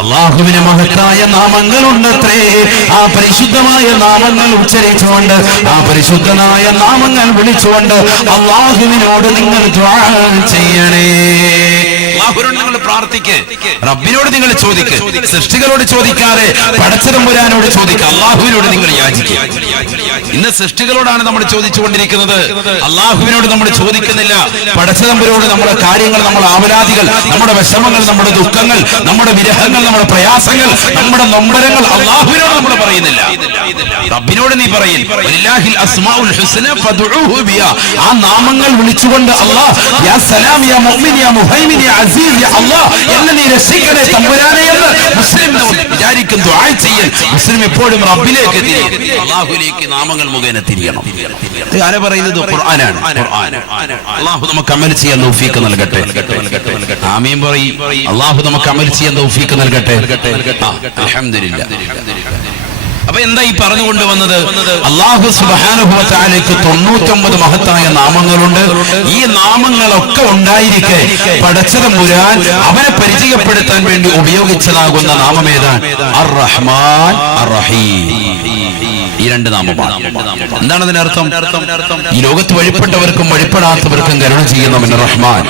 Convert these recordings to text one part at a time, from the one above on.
അല്ലാഹുവിന്റെ മഹത്തായ നാമങ്ങളുണ്ടത്രേ. ആ പരിശുദ്ധമായ നാമങ്ങൾ ഉച്ചരിച്ചുകൊണ്ട്, ആ പരിശുദ്ധമായ നാമങ്ങൾ വിളിച്ചുകൊണ്ട് അല്ലാഹുവിനോട് നിങ്ങൾ ദുആ ചെയ്യണേ. അല്ലാഹുവിനോട് നിങ്ങൾ പ്രാർത്ഥിക്ക്, റബ്ബിനോട് നിങ്ങൾ ചോദിക്ക്. സൃഷ്ടികളോട് ചോദിക്കാതെ പടച്ചതമ്പുരാനോട് ചോദിക്കുക, അല്ലാഹുവിനോട് നിങ്ങൾ യാചിക്കുക. ഇന്ന് സൃഷ്ടികളോടാണ് നമ്മൾ ചോദിച്ചുകൊണ്ടിരിക്കുന്നത്, അല്ലാഹുവിനോട് നമ്മൾ ചോദിക്കുന്നില്ല. പടച്ചതമ്പുരാനോട് നമ്മുടെ കാര്യങ്ങൾ, നമ്മുടെ ആവലാദികൾ, നമ്മുടെ വിഷമങ്ങൾ, നമ്മുടെ ദുഃഖങ്ങൾ, നമ്മുടെ വിരഹങ്ങൾ, നമ്മുടെ പ്രയാസങ്ങൾ, നമ്മുടെ നൊമ്പരങ്ങൾ അല്ലാഹുവിനോട് നമ്മൾ പറയുന്നില്ല. റബ്ബിനോട് നീ പറയും, വലില്ലാഹിൽ അസ്മാഉൽ ഹുസ്ന ഫദ്ഉഹു ബിഹാ. ആ നാമങ്ങൾ വിളിച്ചുകൊണ്ട് അല്ലാഹ് യാ സലാം, യാ മുഅ്മിൻ, യാ മുഹൈമിൻ, യാ അസീസ്, യാ അല്ലാഹ് എന്നെ നീ രക്ഷിക്കണേ തമ്പുരാനെ എന്ന് മുസ്ലിം വിചാരിക്കും, ദുആ ചെയ്യൽ. മുസ്ലിം എപ്പോഴും റബ്ബിലേക്ക് തിരിയും, അല്ലാഹുവിലേക്ക് നാമങ്ങൾ മുഖേന തിരിയണം. ഇത് ആരാ പറയുന്നത്? ഖുർആനാണ്. അല്ലാഹു നമുക്ക് അമൽ ചെയ്യാൻ തൗഫീഖ് നൽകട്ടെ. ആമീൻ പറയും. അല്ലാഹു നമുക്ക് അമൽ ചെയ്യാൻ തൗഫീഖ് നൽകട്ടെ. അൽഹംദുലില്ലാഹ്. അപ്പൊ എന്താ ഈ പറഞ്ഞുകൊണ്ട് വന്നത്? അല്ലാഹു സുബ്ഹാനഹു വ തആലയ്ക്ക് 99 മഹത്തായ നാമങ്ങളുണ്ട്. ഈ നാമങ്ങളൊക്കെ ഉണ്ടായിരിക്കെ പടച്ചതമ്പുരാൻ അവനെ പരിചയപ്പെടുത്താൻ വേണ്ടി ഉപയോഗിച്ചതാകുന്ന നാമം ഏതാണ്? അർ റഹ്മാൻ, അർ റഹീം. ഈ രണ്ട് നാമമാണ്. എന്താണ് അതിന്റെ അർത്ഥം? ഈ ലോകത്ത് വഴിപ്പെട്ടവർക്കും വഴിപ്പെടാത്തവർക്കും കരുണ ചെയ്യുന്നവൻ റഹ്മാൻ.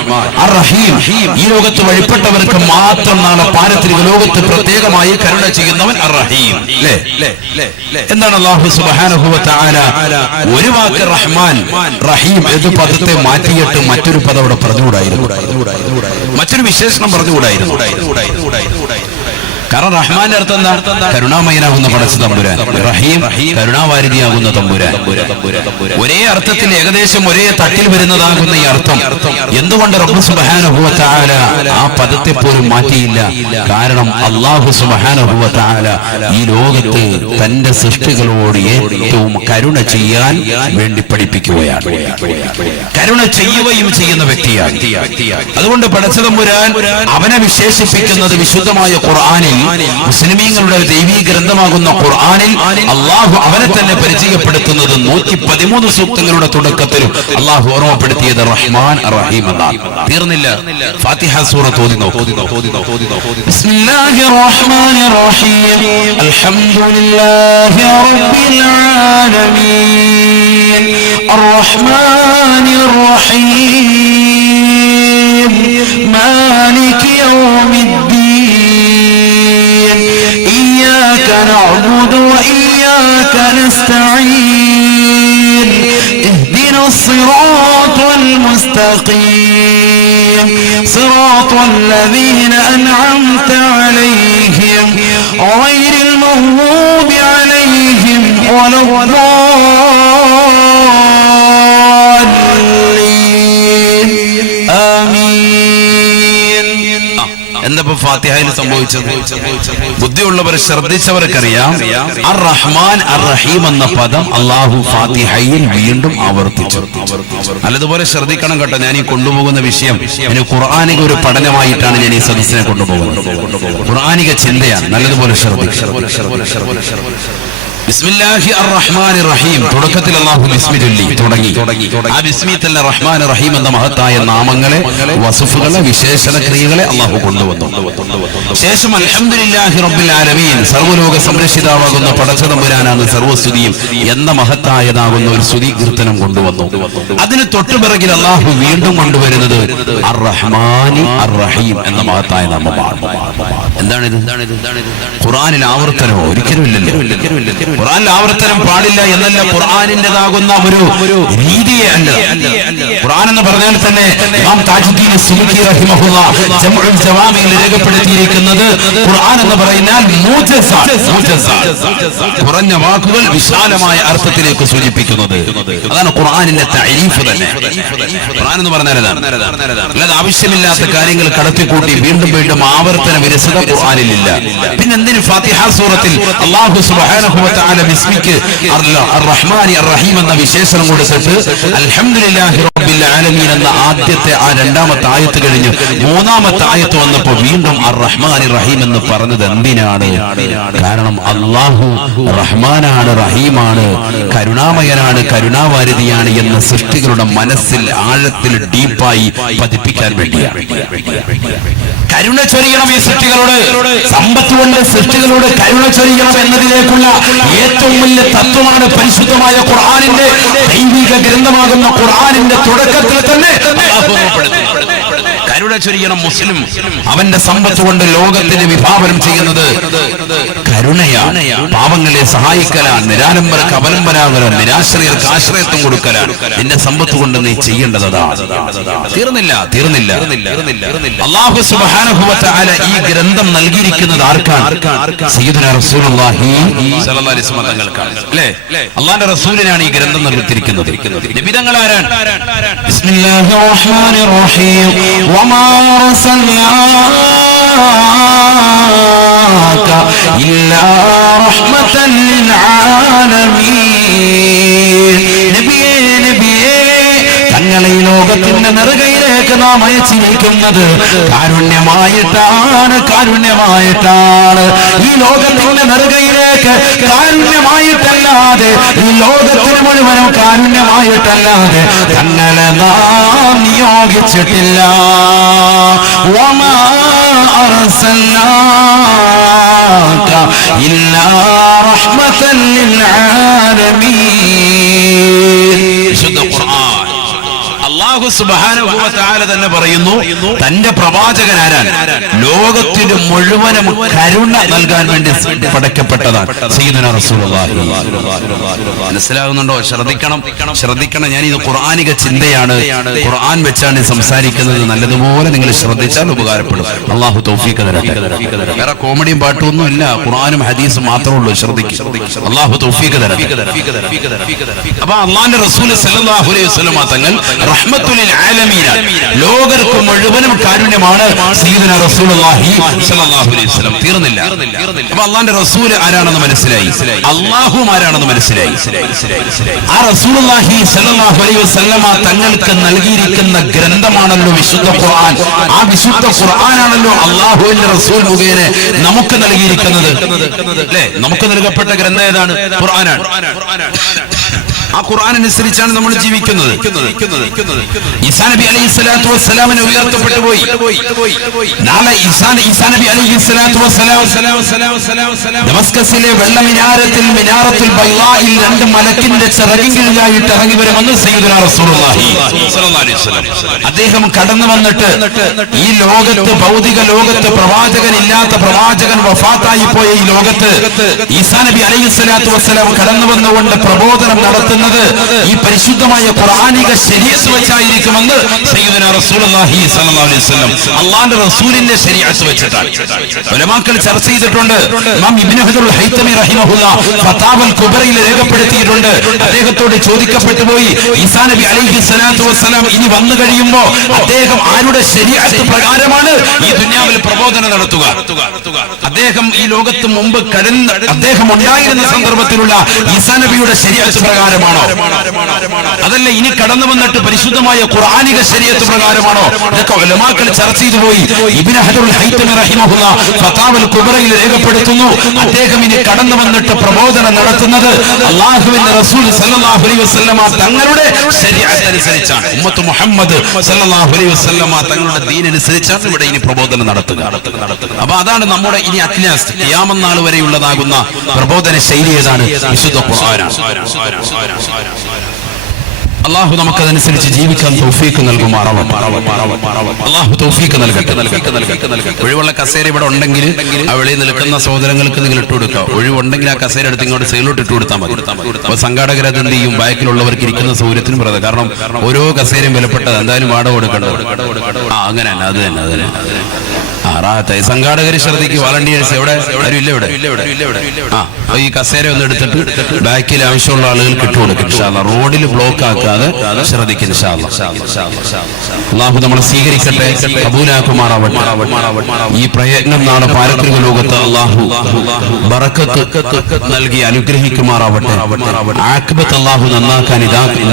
അർ റഹീം, ഈ ലോകത്ത് വഴിപ്പെട്ടവർക്ക് മാത്രം നാളെ പാരത്രിക ലോകത്ത് പ്രത്യേകമായി കരുണ ചെയ്യുന്നവൻ അർ റഹീം. എന്താണ് അല്ലാഹു സുബ്ഹാനഹു വ തആല ഒരു വാക്ക് റഹ്മാൻ റഹീം എന്ന പദത്തെ മാറ്റിയിട്ട് മറ്റൊരു പദം അവിടെ പറഞ്ഞുകൂടായിരുന്നു, മറ്റൊരു വിശേഷണം പറഞ്ഞുകൂടായിരുന്നു. കാരണം റഹ്മാന്റെ അർത്ഥം എന്താ? കരുണാമയനാകുന്ന പടച്ച തമ്പുരാൻ. റഹീം കരുണാവാരിധിയാകുന്ന തമ്പുരാൻ. ഒരേ അർത്ഥത്തിൽ ഏകദേശം ഒരേ തട്ടിൽ വരുന്നതാകുന്ന ഈ അർത്ഥം എന്തുകൊണ്ട് റബ്ബ് സുബ്ഹാനഹു വ തആല ആ പദത്തെ പോലും മാറ്റിയില്ല? കാരണം അല്ലാഹു സുബ്ഹാനഹു വ തആല ഈ ലോകത്ത് തന്റെ സൃഷ്ടികളോട് ഏറ്റവും കരുണ ചെയ്യാൻ വേണ്ടി പഠിപ്പിക്കുകയാണ്. കരുണ ചെയ്യുകയും ചെയ്യുന്ന വ്യക്തിയാണ്. അതുകൊണ്ട് പടച്ച തമ്പുരാൻ അവനെ വിശേഷിപ്പിക്കുന്നത് വിശുദ്ധമായ ഖുർആനിൽ, മുസ്ലിമീങ്ങളുടെ ദൈവീ ഗ്രന്ഥമാകുന്ന ഖുർആനിൽ അല്ലാഹു അവനെ തന്നെ പരിചയപ്പെടുത്തുന്നത് 113 സൂക്തങ്ങളുടെ തുടക്കത്തിലും അല്ലാഹു ഓർമ്മപ്പെടുത്തിയത് റഹ്മാൻ റഹീം എന്നാണ്. തീർന്നില്ല, ഫാത്തിഹ സൂറത്ത് ഓതി നോക്കൂ. ബിസ്മില്ലാഹിർ റഹ്മാനിർ റഹീം അൽഹംദുലില്ലാഹി റബ്ബിൽ ആലമീൻ അർറഹ്മാനിർ റഹീം മാലികി യൗമിദ്ദീൻ إياك نعبد وإياك نستعين اهدنا الصراط المستقيم صراط الذين أنعمت عليهم غير المغضوب عليهم ولا الضالين آمين. എന്താ ഫാത്തിഹയിൽ സംഭവിച്ചത്? ബുദ്ധിയുള്ളവർ ശ്രദ്ധിച്ചവർക്കറിയാം, അർ റഹ്മാൻ അർ റഹീം എന്ന പദം അല്ലാഹു ഫാത്തിഹയിൽ വീണ്ടും ആവർത്തിച്ചു. നല്ലതുപോലെ ശ്രദ്ധിക്കണം കേട്ടോ. ഞാൻ ഈ കൊണ്ടുപോകുന്ന വിഷയം ഇനി ഖുർആനിക ഒരു പഠനമായിട്ടാണ് ഞാൻ ഈ സദസ്സിനെ കൊണ്ടുപോകുന്നത്. ഖുർആനിക ചിന്തയാണ്. നല്ലതുപോലെ ശ്രദ്ധിക്കണം. ബിസ്മില്ലാഹി അർ-റഹ്മാനിർ റഹീം. തുടക്കത്തിൽ അല്ലാഹു ബിസ്മി ചൊല്ലി തുടങ്ങി. ആ ബിസ്മി തന്നെ റഹ്മാൻ റഹീം എന്ന മഹത്തായ നാമങ്ങളെ, വസുഫുകളെ, വിശേഷണ ക്രിയകളെ അല്ലാഹു കൊണ്ടുവന്നു. ശേഷം അൽഹംദുലില്ലാഹി റബ്ബിൽ ആലമീൻ, സർവ്വലോക സംരക്ഷിതാവാകുന്ന പടച്ചതമ്പുരാനാണ് സർവ്വസ്തുതിയും എന്ന മഹത്തായതാകുന്ന ഒരു സ്തുതി കീർത്തനം കൊണ്ടുവന്നു. അതിന് തൊട്ടുപിറകിൽ അല്ലാഹു വീണ്ടും കൊണ്ടുവരുന്നത് അർ റഹ്മാനി അർ റഹീം എന്ന മഹത്തായ നാമമാണ്. എന്താണിത്? ഖുർആനിൽ ആവർത്തനമോ? ഒരിക്കലും ഇല്ലല്ലോ. ഖുർആനിൽ ആവർത്തനം പാടില്ല എന്നല്ല, ഖുർആനിന്റേതാകുന്ന ഒരു രീതിയെ അല്ല. ഖുർആൻ എന്ന് പറഞ്ഞാൽ തന്നെ ഇമാം താജുദ്ദീൻ സുബ്കി റഹിമഹുല്ലാഹ് ജംഉൽ ജവാമിയിൽ രേഖപ്പെടുത്തിയിരിക്കുന്നത് ഖുർആൻ എന്ന് പറഞ്ഞാൽ കുറഞ്ഞ വാക്കുകൾ വിശാലമായ അർത്ഥത്തിലേക്ക് സൂചിപ്പിക്കുന്നത്. അതാണ് ഖുർആനിന്റെ തഅരീഫ് തന്നെ. ഖുർആൻ എന്ന് പറഞ്ഞാൽ അല്ലാതെ ആവശ്യമില്ലാത്ത കാര്യങ്ങൾ കടത്തിക്കൂട്ടി വീണ്ടും വീണ്ടും ആവർത്തന വിരസത ഖുർആനിലില്ല. പിന്നെ എന്തിന് ഫാത്തിഹ സൂറത്തിൽ അല്ലാഹു സുബ്ഹാനഹു വ തആല ബിസ്മിക്ക് അർ റഹ്മാനി അർ റഹീം എന്ന വിശേഷണം കൊടുത്തിട്ട് അൽഹംദുലില്ലാഹി റബ്ബിൽ റബ്ബിൽ ആലമീൻ എന്ന ആദ്യത്തെ ആ രണ്ടാമത്തെ ആയത്ത് കഴിഞ്ഞ് മൂന്നാമത്തെ ആയത്ത് വന്നപ്പോൾ വീണ്ടും അർ റഹ്മാനിർ റഹീം എന്ന് പറഞ്ഞത് എന്തിനാണ്? കാരണം അല്ലാഹു റഹ്മാനാണ്, റഹീമാണ്, കരുണാമയനാണ്, കരുണാവാരിധിയാണ് എന്ന സൃഷ്ടികളുടെ മനസ്സിൽ ആഴത്തിൽ ഡീപ്പായി പതിപ്പിക്കാൻ വേണ്ടിയാണ്. കരുണ ചൊരിയണം ഈ സൃഷ്ടികളോട്, സമ്പത്ത് കൊണ്ട് സൃഷ്ടികളോട് കരുണ ചൊരിയണം എന്നതിലേക്കുള്ള ഏറ്റവും വലിയ തത്വമാണ് പരിശുദ്ധമായ ഖുർആനിന്റെ ദൈവിക ഗ്രന്ഥമാകുന്ന ഖുർആനിന്റെ തുടക്കത്തിൽ തന്നെ കരുണ ചൊരിയണം. മുസ്ലിം അവന്റെ സമ്പത്ത് കൊണ്ട് ലോകത്തിന് വിഭാവനം ചെയ്യുന്നത് കരുണയാണ്, പാവങ്ങളെ സഹായിക്കലാണ്, നിരാലംബർക്ക് അവലംബനാകലാണ്, നിരാശ്രയർക്ക് ആശ്രയത്വം കൊടുക്കലാണ്. നിന്റെ സമ്പത്ത് കൊണ്ട് നീ ചെയ്യേണ്ടതാണ്. തീർന്നില്ല. അല്ലാഹു സുബ്ഹാനഹു വ തആല ഈ ഗ്രന്ഥം നൽകിയിരിക്കുന്നത് ആർക്കാണ്? സയ്യിദുനാ റസൂലുള്ളാഹി സ്വല്ലല്ലാഹു അലൈഹി വസല്ലം തങ്ങൾക്കാണ്. അല്ലേ? അല്ലാഹുവിന്റെ റസൂലിനാണ് ഈ ഗ്രന്ഥം നൽകിയിരിക്കുന്നത്. നബി തങ്ങൾ ആരാണ്? ബിസ്മില്ലാഹിർ റഹ്മാനിർ റഹീം വമാ അർസൽനാക ഇല്ലാ റഹ്മതൻ ലിൽ ആലമീൻ. നബിയേ തങ്ങളെ ഈ ലോകത്തിന്റെ നെറുകയിലേക്ക് നാം അയച്ചിരിക്കുന്നത് കാരുണ്യമായിട്ടാണ്. ഈ ലോകത്തിന്റെ നെറുകയിലേക്ക് കാരുണ്യമായിട്ടല്ലാതെ, ഈ ലോകത്തിന് മുഴുവനും കാരുണ്യമായിട്ടല്ലാതെ തങ്ങളെ നാം നിയോഗിച്ചിട്ടില്ല. വമാ അർസൽനാക ഇല്ലാ റഹ്മതൻ ലിൽ ആലമീൻ. വിശുദ്ധ ഖുർആൻ അല്ലാഹു സുബ്ഹാനഹു വ തആല തന്നെ പറയുന്നു, തന്റെ പ്രവാചകൻ ആരാണ്? ലോകത്തിന് മുഴുവനും കരുണ നൽകാൻ വേണ്ടി പടക്കപ്പെട്ടതാണ് സയ്യിദുനാ റസൂലുള്ളാഹി. മനസ്സിലാകുന്നുണ്ടോ? ശ്രദ്ധിക്കണം. ഞാൻ ഇത് ഖുർആനിക ചിന്തയാണ്, ഖുർആൻ വെച്ചാണ് സംസാരിക്കുന്നത്. നല്ലതുപോലെ നിങ്ങൾ ശ്രദ്ധിച്ചാൽ ഉപകാരപ്പെടും. അല്ലാഹു തൗഫീഖ് തരട്ടെ. വേറെ കോമഡിയും പാട്ടൊന്നും ഇല്ല, ഖുർആനും ഹദീസും മാത്രമേ ഉള്ളൂ. ശ്രദ്ധിക്കുക. അല്ലാഹു തൗഫീഖ് തരട്ടെ. അപ്പൊ അല്ലാഹുവിന്റെ റസൂൽ സല്ലല്ലാഹു അലൈഹി വസല്ലം തങ്ങൾ റഹ്മത്തുൽ ആലമീൻ, ലോകർക്ക് മുഴുവനും കാരുണ്യമാണ് സയ്യിദുനാ റസൂലുള്ളാഹി സ്വല്ലല്ലാഹു അലൈഹി വസല്ലം. തീർന്നില്ല. അപ്പോൾ അല്ലാഹുവിന്റെ റസൂൽ ആരാണെന്ന് മനസ്സിലായി, അല്ലാഹു ആരാണെന്ന് മനസ്സിലായി. ആ റസൂലുള്ളാഹി സ്വല്ലല്ലാഹു അലൈഹി വസല്ലം തങ്ങൾക്ക് നൽകിയിരിക്കുന്ന ഗ്രന്ഥമാണല്ലോ വിശുദ്ധ ഖുർആൻ. ആ വിശുദ്ധ ഖുർആനാണല്ലോ അല്ലാഹുവിന്റെ റസൂൽ മുഖേന നമുക്ക് നൽകിയിരിക്കുന്നത്. അല്ലേ? നമുക്ക് നൽകപ്പെട്ട ഗ്രന്ഥം ഏതാണ്? ഖുർആനാണ്. ആ ഖുർആൻ അനുസരിച്ചാണ് നമ്മൾ ജീവിക്കുന്നത്. ഈസാ നബി അലൈഹിസ്സലാത്തു വസ്സലാമിനെ ഉയർത്തപ്പെട്ടു പോയി. നാളെ ഈസാ നബി അലൈഹിസ്സലാത്തു വസ്സലാം ദമസ്കസിലെ വെള്ള മിനാറത്തുൽ ബൈളായിൽ രണ്ട് മലക്കിന്റെ ചിറകിലായിട്ട് ഇറങ്ങി വരുമെന്ന് സയ്യിദുനാ റസൂലുള്ളാഹി സ്വല്ലല്ലാഹു അലൈഹി വസല്ലം. അദ്ദേഹം കടന്നു വന്നിട്ട് ഈ ലോകത്ത്, ഭൗതിക ലോകത്ത് പ്രവാചകൻ ഇല്ലാത്ത, പ്രവാചകൻ വഫാത്തായി പോയ ഈ ലോകത്ത് ഈസാ നബി അലൈഹിസ്സലാത്തു വസ്സലാം കടന്നു വന്നുകൊണ്ട് പ്രബോധനം നടത്തുന്നത് ഈ പരിശുദ്ധമായ ഖുർആനിക ശരീഅത്ത് വെച്ചായിരിക്കുമെന്ന് സയ്യിദുനാ റസൂലുള്ളാഹി സ്വല്ലല്ലാഹു അലൈഹി വസല്ലം അല്ലാഹുവിന്റെ റസൂലിന്റെ ശരീഅത്ത് വെച്ചിട്ടാണ് ഉലമാക്കൾ ചർച്ച ചെയ്തിട്ടുണ്ട്. ഇമാം ഇബ്നു ഹജറുൽ ഹൈതമി റഹിമഹുല്ലാഹ് ഫതാവൽ കുബറയിൽ രേഖപ്പെടുത്തിയിട്ടുണ്ട്. അദ്ദേഹത്തോട് ചോദിക്കപ്പെട്ടു പോയി, ഈസാ നബി അലൈഹിസ്സലാത്തു വസ്സലാം ഇനി വന്നു കഴിയുമ്പോൾ അദ്ദേഹം ആരുടെ ശരീഅത്ത് പ്രകാരമാണ് ഈ ദുനിയാവിൽ പ്രബോധനം നടത്തുക? അദ്ദേഹം ഈ ലോകത്ത് മുമ്പ് അദ്ദേഹം ഉണ്ടായിരുന്ന സന്ദർഭത്തിലുള്ള ഈസാ നബിയുടെ ശരീഅത്ത് പ്രകാരമാണോ? അതല്ല ഇനി കടന്നു വന്നിട്ട് പരിശുദ്ധമായ ഖുർആനിക ശരീഅത്ത് പ്രകാരമാണോ? ഇതൊക്കെ ഉലമാക്കൾ ചർച്ച ചെയ്തു പോയി. ഇബ്നു ഹജറുൽ ഹൈതമി റഹിമഹുല്ലാഹ് ഫതാവൽ കുബറയിൽ രേഖപ്പെടുത്തുന്നു, അദ്ദേഹം ഇനി കടന്നു വന്നിട്ട് പ്രബോധനം നടത്തുന്നത് അല്ലാഹുവിന്റെ റസൂൽ സല്ലല്ലാഹു അലൈഹി വസല്ലമ തങ്ങളുടെ ശരീഅത്ത് അനുസരിച്ചാണ്. ഉമ്മത്ത് മുഹമ്മദ് സല്ലല്ലാഹു അലൈഹി വസല്ലമ തങ്ങളുടെ ദീൻ അനുസരിച്ചാണ് ഇവിടെ ഇനി പ്രബോധനം നടത്തുക. അപ്പൊ അതാണ് നമ്മുടെ ഇനി അറ്റ്ലാസ്റ്റ് ഖിയാമത്ത് നാൾ വരെയുള്ളതാകുന്ന പ്രബോധന ശൈലി. ഏതാണ്? വിശുദ്ധ ഖുർആനാണ്. അല്ലാഹു നമുക്കതനുസരിച്ച് ജീവിക്കാൻ തൗഫീഖ് നൽകുമാറാവട്ടെ. അല്ലാഹു തൗഫീഖ് നൽകട്ടെ. ഒഴിവുള്ള കസേര ഇവിടെ ഉണ്ടെങ്കിൽ ആ വെളിയിൽ നിൽക്കുന്ന സഹോദരങ്ങൾക്ക് നിങ്ങൾ ഇട്ട് കൊടുക്കുക. ഒഴിവുണ്ടെങ്കിൽ ആ കസേര എടുത്ത് ഇങ്ങോട്ട് സൈഡിലോട്ട് ഇട്ട് കൊടുത്താൽ മതി. അപ്പൊ സംഘാടകർ അത് എന്ത് ചെയ്യും? ബാക്കിലുള്ളവർക്ക് ഇരിക്കുന്ന സൗകര്യത്തിനും പറയുന്നത്. കാരണം ഓരോ കസേരയും വിലപ്പെട്ടത്, എന്തായാലും വാടക കൊടുക്കേണ്ടത്. അങ്ങനെ തന്നെ, അത് തന്നെ. സംഘാടകർ ശ്രദ്ധിക്കും. വളണ്ടിയേഴ്സ് എവിടെ? ആരും ഇല്ല ഇവിടെ. ഈ കസേര ഒന്ന് എടുത്തിട്ട് ബാക്കിൽ ആവശ്യമുള്ള ആളുകൾക്ക് ഇട്ട് കൊടുക്കും. റോഡിൽ ബ്ലോക്ക് ആക്കുക, വെക്കാതെ ശ്രദ്ധിക്കുക ഇൻഷാ അല്ലാഹ്. അല്ലാഹു നമ്മളെ സ്വീകരിക്കട്ടെ, കബൂലാക്കുമാറാവട്ടെ. ഈ പ്രയത്നം നാളെ പാരത്രിക ലോകത്ത് അല്ലാഹു ബറക്കത്ത് നൽകി അനുഗ്രഹിക്കുമാറാവട്ടെ. ആഖിബത്ത് അല്ലാഹു നന്നാക്കാൻ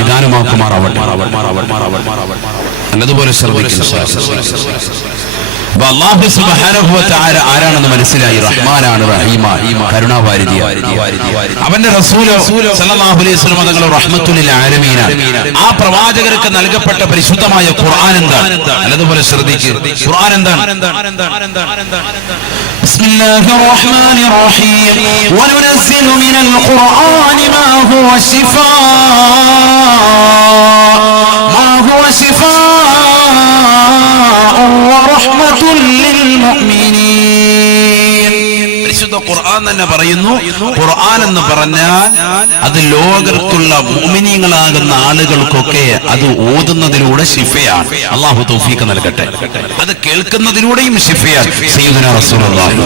നിദാനമാക്കുമാറാവട്ടെ. നല്ലതുപോലെ ശ്രദ്ധിക്കുക. അല്ലാഹു സുബ്ഹാനഹു വ തആല ആരാണെന്ന് മനസ്സിലായി. റഹ്മാനാണ്, റഹീമാണ്, കരുണാവാരിധിയാണ്. അവന്റെ റസൂൽ സല്ലല്ലാഹു അലൈഹി വസല്ലം തങ്ങൾ റഹ്മത്തുൽ ലിൽ ആലമീനാണ്. ആ പ്രവാചകർക്ക് നൽകപ്പെട്ട പരിശുദ്ധമായ ഖുർആൻ എന്താണ്? നല്ലതുപോലെ ശ്രദ്ധിക്കുക. ഖുർആൻ എന്താണ്? ബിസ്മില്ലാഹിർ റഹ്മാനിർ റഹീം. വനുനസ്സിലു മിനൽ ഖുർആനി മാ ഹുവ ശിഫാ വറഹ്മത്തുൽ ലിൽ മുഅ്മിനീൻ. പരിശുദ്ധ ഖുർആൻ തന്നെ പറയുന്നു, ഖുർആൻ എന്ന് പറഞ്ഞാൽ അത് ലോകത്തുള്ള മുഅ്മിനീങ്ങളാകുന്ന ആളുകൾക്കൊക്കെ അത് ഓതുന്നതിലൂടെ ശിഫയാണ്. അല്ലാഹു തൗഫീഖ് നൽകട്ടെ. അത് കേൾക്കുന്നതിലൂടെയും ശിഫയാണ്. സയ്യിദുനാ റസൂലുള്ളാഹി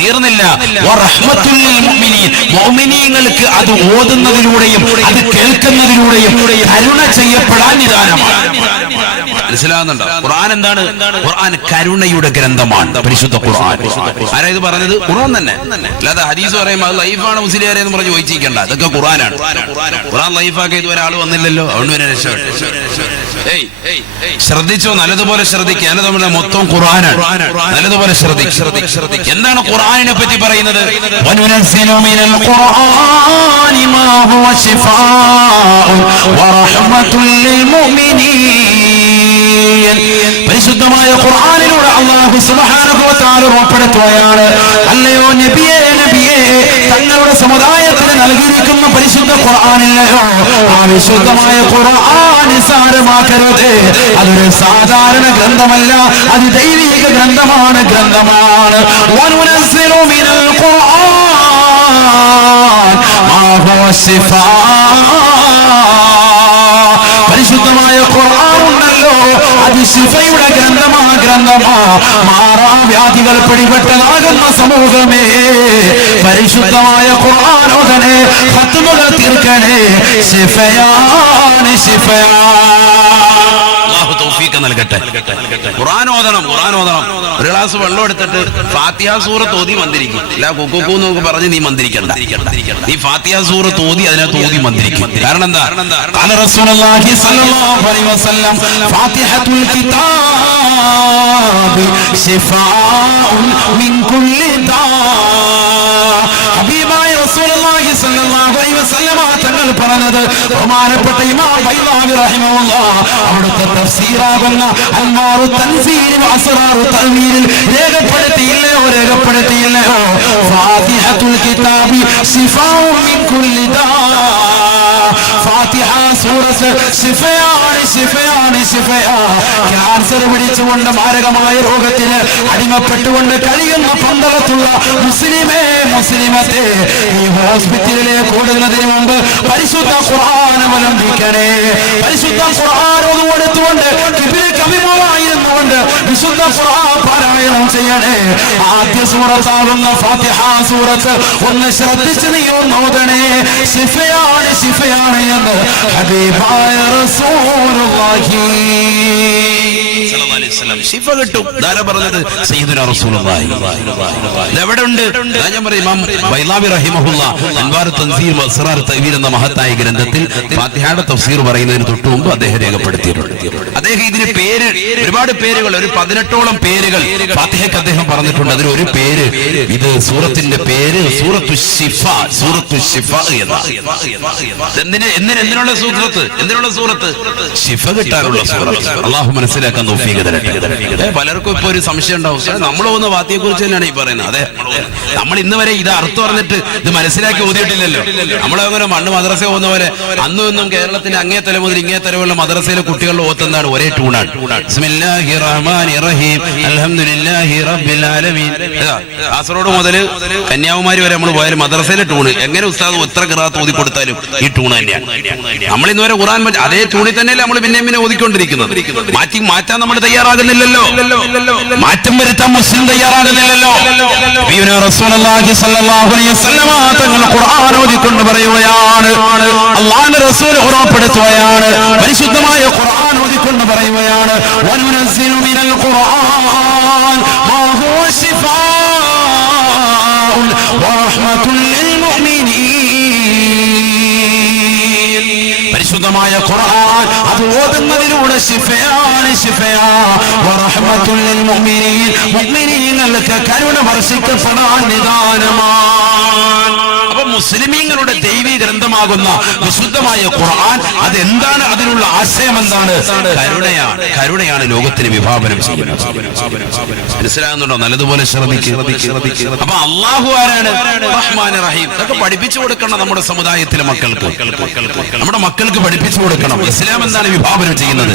തീർന്നില്ല, വറഹ്മത്തുൽ ലിൽ മുഅ്മിനീൻ. മുഅ്മിനീങ്ങൾക്ക് അത് ഓതുന്നതിലൂടെയും അത് കേൾക്കുന്നതിലൂടെയും കരുണ ചെയ്യപ്പെടാൻ നിദാനമാണ്. മനസ്സിലാകുന്നുണ്ടോ? ഖുർആൻ എന്താണ്? ഖുർആൻ കരുണയുടെ ഗ്രന്ഥമാണ്. പരിശുദ്ധ ഖുർആൻ ആരാ ഇത് പറഞ്ഞത്? ഖുർആൻ തന്നെ. അല്ലാതെ ഹദീസ് പറയുമ്പോൾ അത് ലൈഫാണ് മുസ്ലിയാരെ എന്ന് പറഞ്ഞ് ചോദിച്ചിരിക്കണ്ട. അതൊക്കെ ഖുർആനാണ്. ഖുർആൻ ലൈഫാക്കി ഇതുവരെ ആൾ വന്നില്ലല്ലോ, അതുകൊണ്ട് പിന്നെ രക്ഷപ്പെട്ടു. ശ്രദ്ധിച്ചോ? നല്ലതുപോലെ ശ്രദ്ധിക്കുക. അതിന് തമ്മിൽ മൊത്തം ഖുർആനാണ്. നല്ലതുപോലെ ശ്രദ്ധിക്കുക. എന്താണ് ഖുർആനിനെ പറ്റി പറയുന്നത്? വനുനസ്സിലു മിനൽ ഖുർആനി മാ ഹുവ ശിഫാഉൻ വറഹ്മത്തുൽ ലിൽ മുഅ്മിനീൻ. പരിശുദ്ധമായ ഖുർആനിലൂടെ അല്ലാഹു സുബ്ഹാനഹു വ തആല ഉറപ്പെടുത്തുകയാണ്, അല്ലയോ നബിയേ, നബിയേ, തങ്ങളുടെ സമുദായത്തിന് നൽകിയിരിക്കുന്ന പരിശുദ്ധ ഖുർആനില്ലയോ, ആ വിശുദ്ധമായ ഖുർആൻ നിസ്സാരമാക്കരുത്. അതൊരു സാധാരണ ഗ്രന്ഥമല്ല, അത് ദൈവിക ഗ്രന്ഥമാണ്. വനുനസ്സിലു മിനൽ ഖുർആൻ മാ ഹുവ ശിഫാ. പരിശുദ്ധമായ ഖുർആൻ ഉണ്ടല്ലോ, അത് ശിഫയുടെ ഗ്രന്ഥമാ. മാറാവ്യാധികൾ പിടിപെട്ടതാകുന്ന സമൂഹമേ, പരിശുദ്ധമായ ഖുർആൻ ഓതണേ, ഖത്മുകൾ തീർക്കണേ. ശിഫയാണ്, അല്ലാഹു തൗഫീഖ് നൽകട്ടെ. ഖുർആൻ ഓതണം. ഒരു ഗ്ലാസ് വെള്ളം എടുത്തിട്ട് ഫാത്തിഹ സൂറത്ത് ഓതി മന്ത്രിക്കും. അല്ല കുക്കു എന്നൊക്കെ പറഞ്ഞ് നീ മന്ത്രിക്കണ്ട. നീ ഫാത്തിഹ സൂറത്ത് ഓതി അതിനകത്ത് ഓതി മന്ത്രിക്കും. കാരണം എന്താ? ഖാല റസൂലുള്ളാഹി സ്വല്ലല്ലാഹു അലൈഹി വസല്ലം ഫാത്തിഹത്തുൽ കിതാബ് ശിഫാഉൻ മിൻ കുല്ലി ദാ. ഹബീബായ റസൂലുള്ളാഹി സ്വല്ലല്ലാഹു അലൈഹി വസല്ലം തങ്ങൾ പറഞ്ഞത്, ബഹുമാനപ്പെട്ട ഇമാം ബൈളാവി റഹിമഹുല്ലാഹ് അവിടുത്തെ തഫ്സീറാകുന്ന അൽമാറു തൻസീൽ വഅസ്റാറു തൽമീൽ രേഖപ്പെടുത്തിയില്ലയോ ഫാത്തിഹത്തുൽ കിതാബി ശിഫാഉൻ മിൻ കുല്ലി ദാ. ഫാത്തിഹ സൂറത്ത് ശിഫയാണ്. ക്യാൻസർ പിടിച്ചുകൊണ്ട് മാരകമായ രോഗത്തിന് അടിമപ്പെട്ടുകൊണ്ട് കഴിയുന്ന പന്തളത്തുള്ള മുസ്ലിമത്തെ ഈ ഹോസ്പിറ്റലിലേക്ക് ഓടുന്നതിന് മുമ്പ് പരിശുദ്ധ ഖുർആൻ അവലംബിക്കണേ. പരിശുദ്ധ ഖുർആൻ ഓതുകൊടുത്തുകൊണ്ട് കവിമായിരുന്നുകൊണ്ട് വിശുദ്ധ ഖുർആൻ പാരായണം ചെയ്യണേ. ആദ്യ സൂറത്താകുന്ന ഫാത്തിഹ സൂറത്ത് ഒന്ന് ശ്രദ്ധിച്ച് നീ ഒന്ന് ഓതണേ. ശിഫയാണ് എന്ന് ഹബീബായ റസൂലുള്ളാഹി സ്വല്ലല്ലാഹു അലൈഹി വസല്ലം ശിഫ കിട്ടും. ധാരാ പറഞ്ഞത് സയ്യിദുനാ റസൂലുള്ളാഹി. ഇതെവിടെ ഉണ്ട്? ഞാൻ പറയും, ഇമാം ബൈളാവി റഹിമഹുല്ലാഹ് അൻവാർ തൻസീൽ വഅസ്റാർ തഅ്വീൽ എന്ന മഹത്തായ ഗ്രന്ഥത്തിൽ ഫാത്തിഹയുടെ തഫ്സീർ പറയുന്നതിന് തൊട്ടു മുമ്പ് അദ്ദേഹം രേഖപ്പെടുത്തിയിട്ടുണ്ട്. അദ്ദേഹം ഇതിന് പേര്, ഒരുപാട് പേരുകൾ, ഒരു 18ഓളം പേരുകൾ ഫാത്തിഹയ്ക്ക് അദ്ദേഹം പറഞ്ഞിട്ടുണ്ട്. അതിൽ ഒരു പേര്, ഇത് സൂറത്തിന്റെ പേര് സൂറത്തു ശിഫ എന്തിനുള്ള സൂറത്ത്? ശിഫ കിട്ടാനുള്ള സൂറത്ത്. അല്ലാഹു മനസ്സിലാക്കാൻ തൗഫീഖ് തരട്ടെ. പലർക്കും ഇപ്പൊ ഒരു സംശയം ഉണ്ടാവും, നമ്മൾ പോകുന്ന ഫാത്തിഹയെ കുറിച്ച് തന്നെയാണ് ഈ പറയുന്നത്. അതെ, നമ്മൾ ഇന്ന് വരെ ഇത് അർത്ഥം പറഞ്ഞിട്ട് ഇത് മനസ്സിലാക്കി ഓതിയിട്ടില്ലല്ലോ. നമ്മളങ്ങനെ മണ്ണ് മദ്രസ പോകുന്ന പോലെ അന്നും ഇന്നും കേരളത്തിന്റെ അങ്ങേ തല മുതൽ ഇങ്ങേ തലമുള്ള മദ്രസയിലെ കുട്ടികളുടെ ഓത്തെന്താണ്? ഒരേ ട്യൂണാണ്. ബിസ്മില്ലാഹിർ റഹ്മാനിർ റഹീം അൽഹംദുലില്ലാഹി റബ്ബിൽ ആലമീൻ. കാസർഗോഡ് മുതൽ കന്യാകുമാരി വരെ നമ്മൾ പോയാലും മദ്രസയിലെ ട്യൂണ് എങ്ങനെ ഉസ്താദ് എത്ര ഖിറാഅത്ത് ഓതി കൊടുത്താലും ഈ ട്യൂൺ തന്നെയാണ്. നമ്മൾ ഇന്നുവരെ ഖുർആൻ അതേ ട്യൂണിൽ തന്നെയല്ലേ നമ്മൾ പിന്നെ ഓതിക്കൊണ്ടിരിക്കുന്നത്. മാറ്റാൻ നമ്മൾ തയ്യാറാകുന്നില്ല. തയ്യാറാകുന്നില്ലല്ലോ, മാറ്റം വരുത്താൻ മുസ്ലിം തയ്യാറാകുന്നില്ലല്ലോ. റസൂലുള്ളാഹി സ്വല്ലല്ലാഹു അലൈഹി വസല്ലം തങ്ങൾ ഖുർആൻ ഓതിക്കൊണ്ട് പറയുകയാണ്, അല്ലാഹുവിന്റെ റസൂൽ ഉറപ്പെടുത്തുകയാണ്, പരിശുദ്ധമായ ഖുർആൻ ഓതിക്കൊണ്ട് പറയുകയാണ്, വനുനസ്സിലു മിനൽ ഖുർആൻ മാ ഹുവ ശിഫാഉൻ വറഹ്മത്തുൽ ലിൽ മുഅ്മിനീൻ. പരിശുദ്ധമായ ഖുർആൻ അത് ഓതുന്നതിലൂടെ ശിഫയാണ്, ശിഫയാ വറഹ്മത്തുൽ ലിൽ മുഅ്മിനീൻ, മുഅ്മിനീങ്ങൾക്ക് കരുണ വർഷിക്കപ്പെടാൻ നിദാനമാണ്. അപ്പൊ മുസ്ലിമീങ്ങളുടെ ദൈവീ ഗ്രന്ഥമാകുന്ന വിശുദ്ധമായ ഖുർആൻ അതെന്താണ്? അതിനുള്ള ആശയം എന്താണ്? കരുണയാണ്. കരുണയാണ് ലോകത്തിന് വിഭാവനം ചെയ്യുന്നത്. മനസ്സിലാകുന്നുണ്ടോ? നല്ലതുപോലെ ശ്രദ്ധിക്കുക. അപ്പൊ അല്ലാഹു ആരാണ്? റഹ്മാൻ റഹീം. ഇതൊക്കെ പഠിപ്പിച്ചു കൊടുക്കണം നമ്മുടെ സമുദായത്തിലെ മക്കൾക്ക്. നമ്മുടെ മക്കൾക്ക് പഠിപ്പിച്ചു കൊടുക്കണം. ഇസ്ലാം എന്താണ് വിഭാവനം ചെയ്യുന്നത്?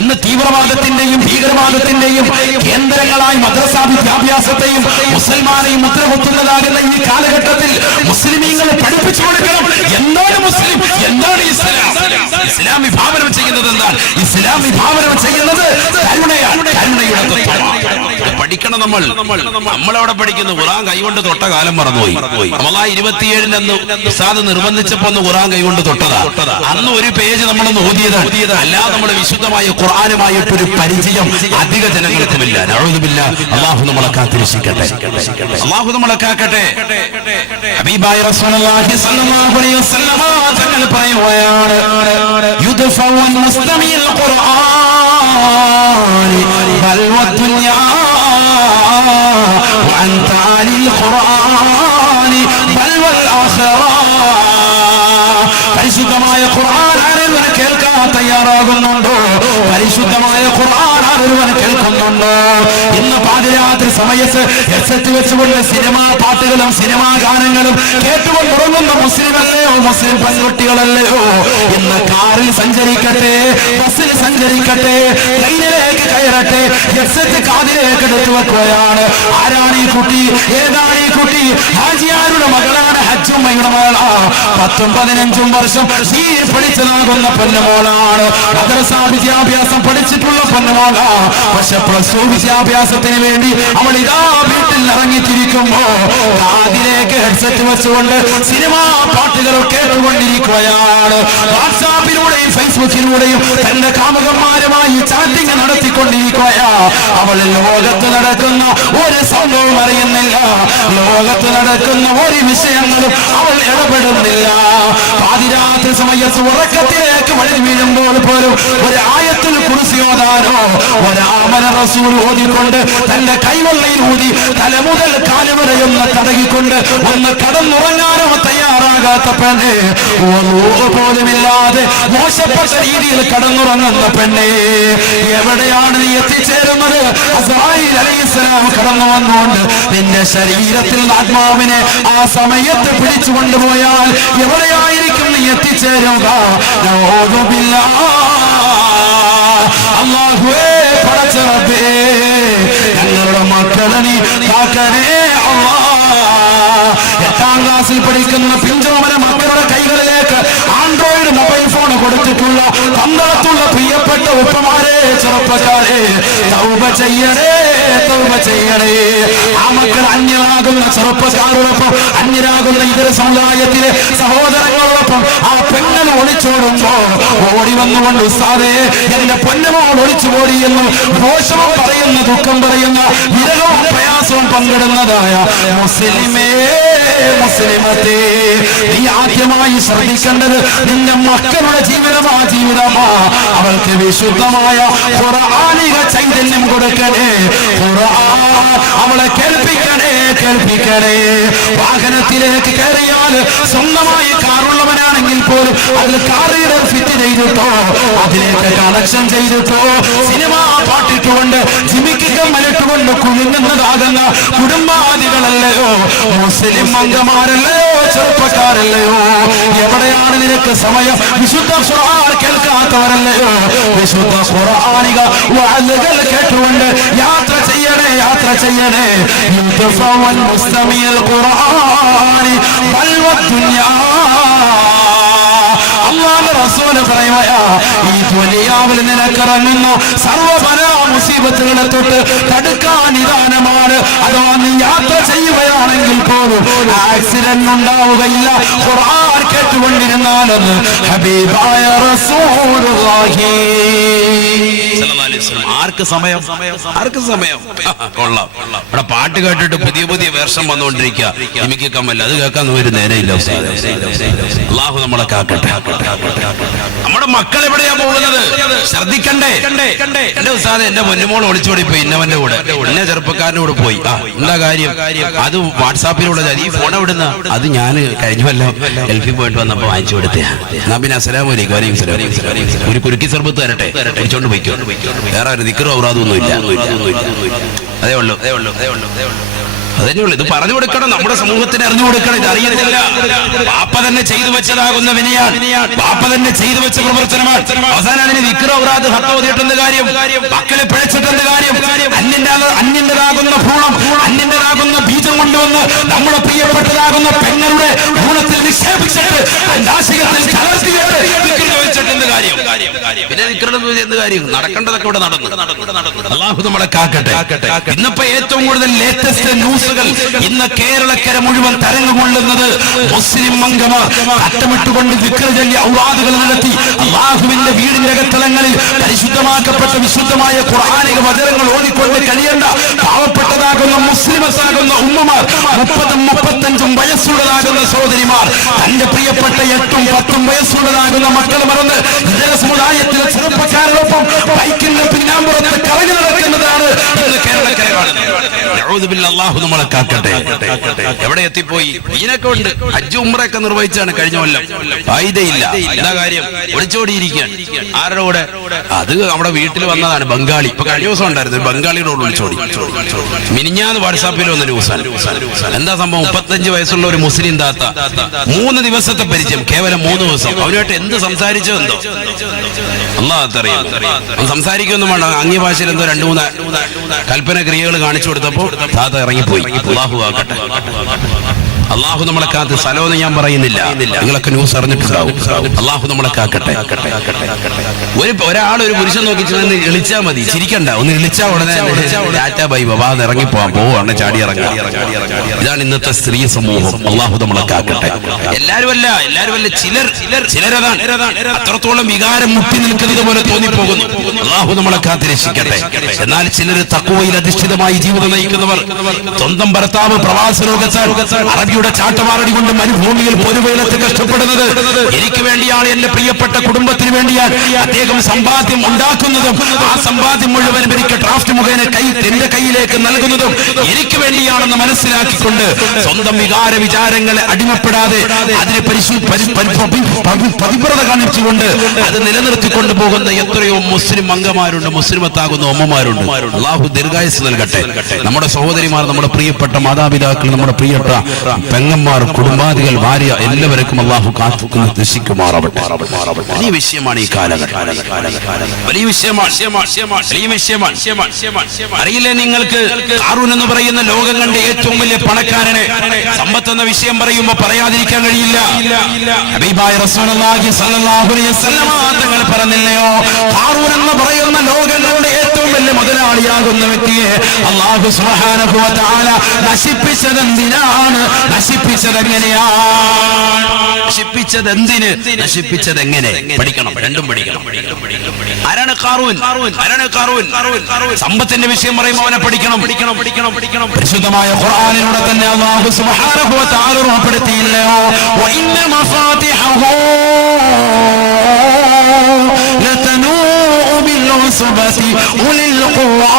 ഇന്ന് തീവ്രവാദത്തിന്റെയും ഭീകരവാദത്തിന്റെയും കേന്ദ്രങ്ങളായി മദ്രസാ വിദ്യാഭ്യാസത്തെയും മുസൽമാനെയും മുദ്രകുത്തുന്നതാകുന്ന ഈ കാലഘട്ടത്തിൽ മുസ്ലിമീങ്ങളെ പഠിപ്പിച്ചു കൊടുക്കണം. എന്താണ് മുസ്ലിം? എന്താണ് ഇസ്ലാം? ഇസ്ലാം വിഭാവനം ചെയ്യുന്നത് എന്താണ്? ഇസ്ലാം വിഭാവനം ചെയ്യുന്നത് കരുണയാണ്, കരുണയുടെ തത്വമാണ്. പഠിക്കണം. നമ്മളവിടെ പഠിക്കുന്നു. ഖുർആൻ കൈകൊണ്ട് തൊട്ട കാലം മറന്നുപോയി. റമളാൻ 27 അന്ന് ഉസ്താദ് നിർബന്ധിച്ചപ്പോ ഒന്ന് ഖുർആൻ കൈകൊണ്ട് തൊട്ടതാ. അന്ന് ഒരു പേജ് നമ്മളൊന്ന് ഓതിയതാണ്. അല്ലാതെ നമ്മുടെ വിശുദ്ധമായ ഖുർആനുമായിട്ടൊരു പരിചയം അധിക ജനങ്ങൾക്കുമില്ല. നഊദുബില്ലാഹ്. അല്ലാഹു നമ്മളെ കാത്തിരക്ഷിക്കട്ടെ. അല്ലാഹു നമ്മളെ കാക്കട്ടെ. ഹബീബായ റസൂലുള്ളാഹി സ്വല്ലല്ലാഹു അലൈഹി വസല്ലം തങ്ങൾ പറയുകയാണ്, യുദ്ഫഉൻ മുസ്തമിൽ ഖുർആൻ ബൽവദ്ദുനിയാ വഅൻ താലിൽ ഖുർആൻ ബൽവൽ ആഖിറ. പരിശുദ്ധമായ ഖുർആൻ ആരെങ്കിലും കേൾക്കാൻ തയ്യാറാകുന്നുണ്ടോ? പരിശുദ്ധമായ ഖുർആൻ ആരെങ്കിലും കേൾക്കുന്നുണ്ടോ? ഇന്ന് പാതിരാത്രി സമയത്ത് ഹെഡ്സെറ്റ് വെച്ചുകൊണ്ട് സിനിമാ പാട്ടുകളും സിനിമാ ഗാനങ്ങളും കേട്ടുകൊണ്ട് ഉറങ്ങുന്ന മുസ്ലിമല്ലയോ, മുസ്ലിം പെൺകുട്ടികളല്ലയോ? ഇന്ന് കാറിൽ സഞ്ചരിക്കട്ടെ, ബസ്സിൽ സഞ്ചരിക്കട്ടെ, ട്രെയിനിലേക്ക് കയറട്ടെ, ഹെഡ്സെറ്റ് കാതിലേക്ക് എടുത്തു വെക്കുകയാണ്. ആരാണ് ഈ കുട്ടി? ഏതാണ് ഈ കുട്ടി? ഹാജിയാരുടെ മകളാണ്, ഹജ്ജുമ്മയുടെ മകളാ. 10-15 വർഷം ദീൻ പഠിച്ചതാകുന്ന പൊന്നുമോളാണ്. മദ്രസാ വിദ്യാഭ്യാസം പഠിച്ചിട്ടുള്ള പൊന്നുമോളാ. പക്ഷെ പ്ലസ് 2 വിദ്യാഭ്യാസത്തിന് വേണ്ടി അവൾ ഇതാ വീട്ടിൽ ഇറങ്ങിത്തിരിക്കുമ്പോ കാതിലേക്ക് ഹെഡ്സെറ്റ് വെച്ചുകൊണ്ട് സിനിമാ പാട്ടുകൾ കേട്ടുകൊണ്ടിരിക്കുകയാണ്. വാട്സാപ്പിലൂടെയും ഫേസ്ബുക്കിലൂടെയും തന്റെ കാമുകന്മാരുമായി ചാറ്റിംഗ് നടത്തിക്കൊണ്ടിരിക്കുകയാ. അവൾ ലോകത്ത് നടക്കുന്ന ഒരു സംഭവം അറിയുന്നില്ല, ലോകത്ത് നടക്കുന്ന ഒരു വിഷയങ്ങളും അവൾ ഇടപെടുന്നില്ല. പാതിരാത്രി സമയത്ത് ഉറക്കത്തിലേക്ക് വഴി വീഴുമ്പോൾ പോലും ഒരു ആയത്തുൽ കുർസി ഓതാനോ ഒരാമന റസൂൽ ഓതിക്കൊണ്ട് തന്റെ കൈവെള്ളയിൽ ഊതി തല മുതൽ കാല് വരെയൊന്ന് തടകിക്കൊണ്ട് ഒന്ന് കടന്നുറങ്ങാനോ തയ്യാറാകാത്ത പെണ്ണെ, പോലുമില്ലാതെ മോശപ്പെട്ട രീതിയിൽ കടന്നുറങ്ങുന്ന പെണ്ണെ, എവിടെയാണ് നീ എത്തിച്ചേരുന്നത്? അസ്റായീൽ അലൈഹിസ്സലാം കടന്നു വന്നുകൊണ്ട് നിന്റെ ശരീരത്തിൽ ആത്മാവിനെ ആ സമയത്ത് പിടിച്ചു കൊണ്ടുപോയാൽ എവിടെയായിരിക്കും നീ എത്തിച്ചേരുക? അല്ലാഹുവേ, പടച്ച റബ്ബേ, ഞങ്ങളുടെ മക്കളെ നീ കാക്കണേ അല്ലാഹ്. 8ാം ക്ലാസ്സിൽ പഠിക്കുന്ന പിഞ്ചോമന മക്കളുടെ കൈകളിലേക്ക് ആൻഡ്രോയിഡ് മൊബൈൽ ഫോൺ കൊടുത്തിട്ടുള്ള പന്തളത്തുള്ള പ്രിയപ്പെട്ട ഉപ്പമാരെ, ചെറുപ്പക്കാരെ, തൗബ ചെയ്യണേ, തൗബ ചെയ്യണേ. ആ മക്കൾ അന്യരാകുന്ന ചെറുപ്പക്കാരോടൊപ്പം, അന്യരാകുന്ന ഇതര സമുദായത്തിലെ സഹോദരങ്ങളോടൊപ്പം ആ പെങ്ങൾ ഒളിച്ചോടുമ്പോ ഓടി വന്നുകൊണ്ട് ഉസ്താദേ എന്റെ പൊന്നമോൾ ഒളിച്ചുപോടി എന്ന് ദോഷവും പറയുന്ന, ദുഃഖം പറയുന്ന, വിരകവും പ്രയാസവും പങ്കിടുന്നതായ മുസ്ലിമേ, മുസ്ലിമത്തെ, നീ ആദ്യമായി ശ്രദ്ധിക്കേണ്ടത് നിന്റെ മക്കളുടെ ജീവിതമാ, ജീവിതമാ. അവൾക്ക് വിശുദ്ധമായ ഖുർആനിക ചൈതന്യം കൊടുക്കണേ. ഖുർആൻ അവളെ കേൾപ്പിക്കണേ, കേൾപ്പിക്കണേ. വാഹനത്തിലേക്ക് കയറിയാൽ സ്വന്തമായി കാറുള്ളവനാണെങ്കിൽ പോലും അതിൽ കാറിയുടെ ഫിറ്റ് ചെയ്തിട്ടോ, അതിലേക്ക് കണക്ഷൻ ചെയ്തിട്ടോ, സിനിമ പാട്ടിട്ടുകൊണ്ട് ജിമിക്കും മലിട്ടുകൊണ്ട് കുലുങ്ങുന്നതാകുന്ന കുടുംബാദികളല്ലയോ, മുസ്ലിം അംഗമാരല്ലയോ, ചെറുപ്പക്കാരല്ലയോ? എവിടെയാണ് നിനക്ക് സമയം? വിശുദ്ധ ഖുർആൻ കേൾക്കാത്തവരല്ലയോ? വിശുദ്ധ ഖുർആനിക വഅദുകൾ കേട്ടുകൊണ്ട് യാത്ര ചെയ്യണേ, യാത്ര ചെയ്യണേ. യുദ്ഫഉൽ മുസ്തമിൽ ഖുർആനി ബൽവദ്ദുനിയാ. അല്ലാഹുവിന്റെ റസൂൽ പറയുകയാ, ഈ ദുനിയാവിൽ നിനക്കിറങ്ങുന്ന സർവ്വ മുസീബത്തുകളെ തൊട്ട് തടുക്കാൻ നിദാനമാണ്. അഥവാ നീ യാത്ര ചെയ്യുകയാണെങ്കിൽ പോലും ആക്സിഡന്റ് ഉണ്ടാവുകയില്ല ഖുർആൻ കേട്ടുകൊണ്ടിരുന്നാലെന്ന് ഹബീബായ റസൂലുള്ളാഹി സല്ലല്ലാഹു അലൈഹി വസല്ലം. ആർക്ക് സമയം? കൊള്ളാം. ഇവിടെ പാട്ട് കേട്ടിട്ട് പുതിയ വേർഷം വന്നുകൊണ്ടിരിക്കുക. എനിക്ക് കമ്മല്ല, അത് കേൾക്കാൻ ഒരു നേരമില്ല. അല്ലാഹു നമ്മളെ കാക്കട്ടെ. നമ്മുടെ മക്കൾ എവിടെയാ പോകുന്നത്? ശ്രദ്ധിക്കണ്ടേ? എന്റെ ഉസ്താദേ, എന്റെ പൊന്നുമോൾ ഒളിച്ചോടി പോയി ഇന്നവന്റെ കൂടെ, എന്നെ ചെറുപ്പക്കാരന്റെ കൂടെ പോയി. എന്താ കാര്യം? അത് വാട്സാപ്പിലൂടെ ഈ ഫോൺ എവിടുന്ന? അത് ഞാൻ കഴിഞ്ഞല്ലോ എൽഫി പോയിട്ട് വന്നപ്പോ വാങ്ങിച്ചു കൊടുത്തേ. എന്നാ പിന്നെ അസ്സലാമു അലൈക്കും. ഒരു കുരുക്കി സർബത്ത് തരട്ടെ, കുടിച്ചോണ്ട് പോയിക്കോ. വേറെ ഒരു ദിക്റും ഔറാദൊന്നും ഇല്ല. അതേ ഉള്ളൂ. ഇത് പറഞ്ഞു കൊടുക്കണം, നമ്മുടെ സമൂഹത്തിന് അറിഞ്ഞു കൊടുക്കണം. ഇത് അറിയത്തില്ല. പാപ്പ തന്നെ ചെയ്തു വെച്ചതാകുന്ന വിനയാണ്, പാപ്പ തന്നെ ചെയ്തു വെച്ച പ്രവർത്തനമാണ്. അവസാനം അതിന് ദിക്റ് ഔറാദ് ഹത്തോതിയിട്ടെന്ത് കാര്യം? മക്കളെ പിഴച്ചിട്ടെന്ത് കാര്യം? അന്യന്റേതാകുന്ന ഭ്രൂണം, അന്യന്റേതാകുന്ന ബീജം കൊണ്ടുവന്ന് നമ്മുടെ പ്രിയപ്പെട്ടതാകുന്ന പെങ്ങളുടെ ഭ്രൂണത്തിൽ നിക്ഷേപിച്ചിട്ട് ആശയത്തിൽ കലർത്തിയിട്ട് വെച്ചിട്ടെന്ത് കാര്യം? പിന്നെ എന്ത് കാര്യം? നടക്കേണ്ടതൊക്കെ ഇവിടെ നടന്നു. അല്ലാഹു നമ്മളെ കാക്കട്ടെ. ഇന്നിപ്പോ ഏറ്റവും കൂടുതൽ ലേറ്റസ്റ്റ് ന്യൂസുകൾ ഇന്ന് കേരളക്കര മുഴുവൻ തരംഗം മുസ്ലിം അംഗമാർ അറ്റമിട്ടുകൊണ്ട് ദിക്ർ ചൊല്ലി ഔറാദുകൾ നടത്തി അല്ലാഹുവിന്റെ വീടിന്റെ അകത്തളങ്ങളിൽ പരിശുദ്ധമാക്കപ്പെട്ട വിശുദ്ധമായ ഖുർആനിക വചനങ്ങൾ ഓതിക്കൊണ്ട് കഴിയേണ്ട പാവപ്പെട്ടതാകുന്ന മുസ്ലിമസാകുന്ന ഉമ്മമാർ, 30-35 വയസ്സുള്ളതാകുന്ന സഹോദരിമാർ തന്റെ പ്രിയപ്പെട്ട 8-10 വയസ്സുള്ളതാകുന്ന മക്കൾ മറന്ന് ഇതര സമുദായത്തിലെ ചെറുപ്പക്കാരോടൊപ്പം ബൈക്കിന്റെ പിന്നാമ്പുറത്ത് കറങ്ങി നടക്കുന്നതാണ് ഇന്ന് കേരളക്കര കാണുന്നത്. അല്ലാഹു നമ്മളെ കാക്കട്ടെ. എവിടെ എത്തിപ്പോയി? ഇതിനൊക്കെ ഉണ്ട്. ഹജ്ജ് ഉംറയൊക്കെ നിർവഹിച്ചാണ് കഴിഞ്ഞ കൊല്ലം. ഫായിദയില്ല. എന്താ കാര്യം? ഒളിച്ചോടിയിരിക്കുകയാണ്. ആരുടെ കൂടെ? അത് നമ്മുടെ വീട്ടിൽ വന്നതാണ് ബംഗാളി. ഇപ്പൊ കഴിഞ്ഞ ദിവസം ഉണ്ടായിരുന്നു ബംഗാളിയോട് ഒളിച്ചോടി. മിനിഞ്ഞാന്ന് വാട്സാപ്പിൽ വന്ന ന്യൂസാണ്. എന്താ സംഭവം? 35 വയസ്സുള്ള ഒരു മുസ്ലിം താത്ത, 3 ദിവസത്തെ പരിചയം, കേവലം 3 ദിവസം. അവരുമായിട്ട് എന്ത് സംസാരിച്ചോ എന്തോ, അല്ലാഹു അറിയാം. സംസാരിക്കൊന്നും വേണ്ട, അന്യഭാഷയിൽ എന്തോ 2-3 കൽപ്പന ക്രിയകൾ കാണിച്ചു കൊടുത്തപ്പോ താത്ത ഇറങ്ങിപ്പോയി. അല്ലാഹു ആക്കട്ടെ. അല്ലാഹു നമ്മളെ കാത്ത്. സ്ഥലമെന്ന് ഞാൻ പറയുന്നില്ല, നിങ്ങളൊക്കെ ന്യൂസ് അറിഞ്ഞിട്ടുണ്ടാവും. അല്ലാഹു നമ്മളെ കാക്കട്ടെ. ഒരാൾ ഒരു പുരുഷൻ നോക്കി ഇളിച്ചാ മതി, ചിരിക്കണ്ട. ഒന്ന് ഇളിച്ചാ ഉടനെ ടാറ്റാ ബൈ ബൈ ഇറങ്ങിപ്പോവാൻ പോവാണ്, ചാടി ഇറങ്ങാം. ഇതാണ് ഇന്നത്തെ സ്ത്രീ സമൂഹം. അല്ലാഹു നമ്മളെ കാക്കട്ടെ. എല്ലാരുമല്ല, ചിലരതാണ് അത്രത്തോളം വികാരം മുട്ടി നിൽക്കുന്നത് പോലെ തോന്നിപ്പോകുന്നു. അല്ലാഹു നമ്മളെ കാത്ത് രക്ഷിക്കട്ടെ. എന്നാൽ ചിലര് തഖ്വയിൽ അധിഷ്ഠിതമായി ജീവിതം നയിക്കുന്നവർ, സ്വന്തം ഭർത്താവ് പ്രവാസ ലോകത്താൽ അറബിയുടെ ചാട്ടമാറടി കൊണ്ട് മരുഭൂമിയിൽ പൊരുവേലത്ത് കഷ്ടപ്പെടുന്നത് എനിക്ക് വേണ്ടിയാണ്, എന്റെ പ്രിയപ്പെട്ട കുടുംബത്തിന് വേണ്ടിയാണ് അദ്ദേഹം സമ്പാദ്യം ഉണ്ടാക്കുന്നതും ആ സമ്പാദ്യം മുഴുവൻ എനിക്ക് ഡ്രാഫ്റ്റ് മുഖേന എന്റെ കയ്യിലേക്ക് നൽകുന്നതും എനിക്ക് വേണ്ടിയാണെന്ന് മനസ്സിലാക്കിക്കൊണ്ട് സ്വന്തം വികാര വിചാരങ്ങളെ അടിമപ്പെടാതെ അതിനെ പതിവ്രത കാണിച്ചുകൊണ്ട് അത് നിലനിർത്തിക്കൊണ്ടു പോകുന്ന എത്രയോ മുസ്ലിം അംഗമാരുണ്ട്, മുസ്ലിമത്താകുന്ന ഉമ്മമാരുണ്ട്. അല്ലാഹു ദീർഘായുസ്സ് നൽകട്ടെ. നമ്മുടെ സഹോദരിമാർ, നമ്മുടെ പ്രിയപ്പെട്ട മാതാപിതാക്കൾ, നമ്മുടെ പ്രിയപ്പെട്ട പെങ്ങന്മാർ, കുടുംബാദികൾ, ഭാര്യ, എല്ലാവർക്കും അല്ലാഹു കാത്തുക്കുന്ന ദർശിക്കുമാറാവട്ടെ. വലിയ വിഷയമാണ് ഈ കാലഘട്ടം. വലിയ വിഷയമാണ്. അറിയില്ലേ നിങ്ങൾക്ക്? ഖാറൂൻ എന്ന് പറയുന്ന ലോകം കണ്ട ഏറ്റവും വലിയ പണക്കാരനെ സമ്പത്ത് എന്ന വിഷയം പറയുമ്പോൾ പറയാതിരിക്കാൻ കഴിയില്ല. ഹബീബായ റസൂലുള്ളാഹി സ്വല്ലല്ലാഹു അലൈഹി വസല്ലം തങ്ങൾ പറഞ്ഞില്ലയോ, ഖാറൂൻ എന്ന് പറയുന്ന ലോകം കണ്ട ഏറ്റവും വലിയ മുതലാളിയാകുന്ന വ്യക്തിയെ അല്ലാഹു സുബ്ഹാനഹു വ തആല നശിപ്പിച്ചതെന്തിനാണ്? നശിപ്പിച്ചതെങ്ങനെയാണ്? നശിപ്പിച്ചതെന്തിന്? നശിപ്പിച്ചതെങ്ങനെ? പഠിക്കണം, രണ്ടും പഠിക്കണം. ആരാണ് ഖാറൂൻ? സമ്പത്തിന്റെ വിഷയം പറയുമ്പോൾ അവനെ പഠിക്കണം. പരിശുദ്ധമായ ഖുർആനിലൂടെ തന്നെ അല്ലാഹു സുബ്ഹാനഹു വ തആല ഉൾപ്പെടുത്തിയില്ലയോ, വഇന്ന മഫാതിഹു ലതനൂ ബിൽ ഉസ്ബതി ഉലിൽ ഖുവാ.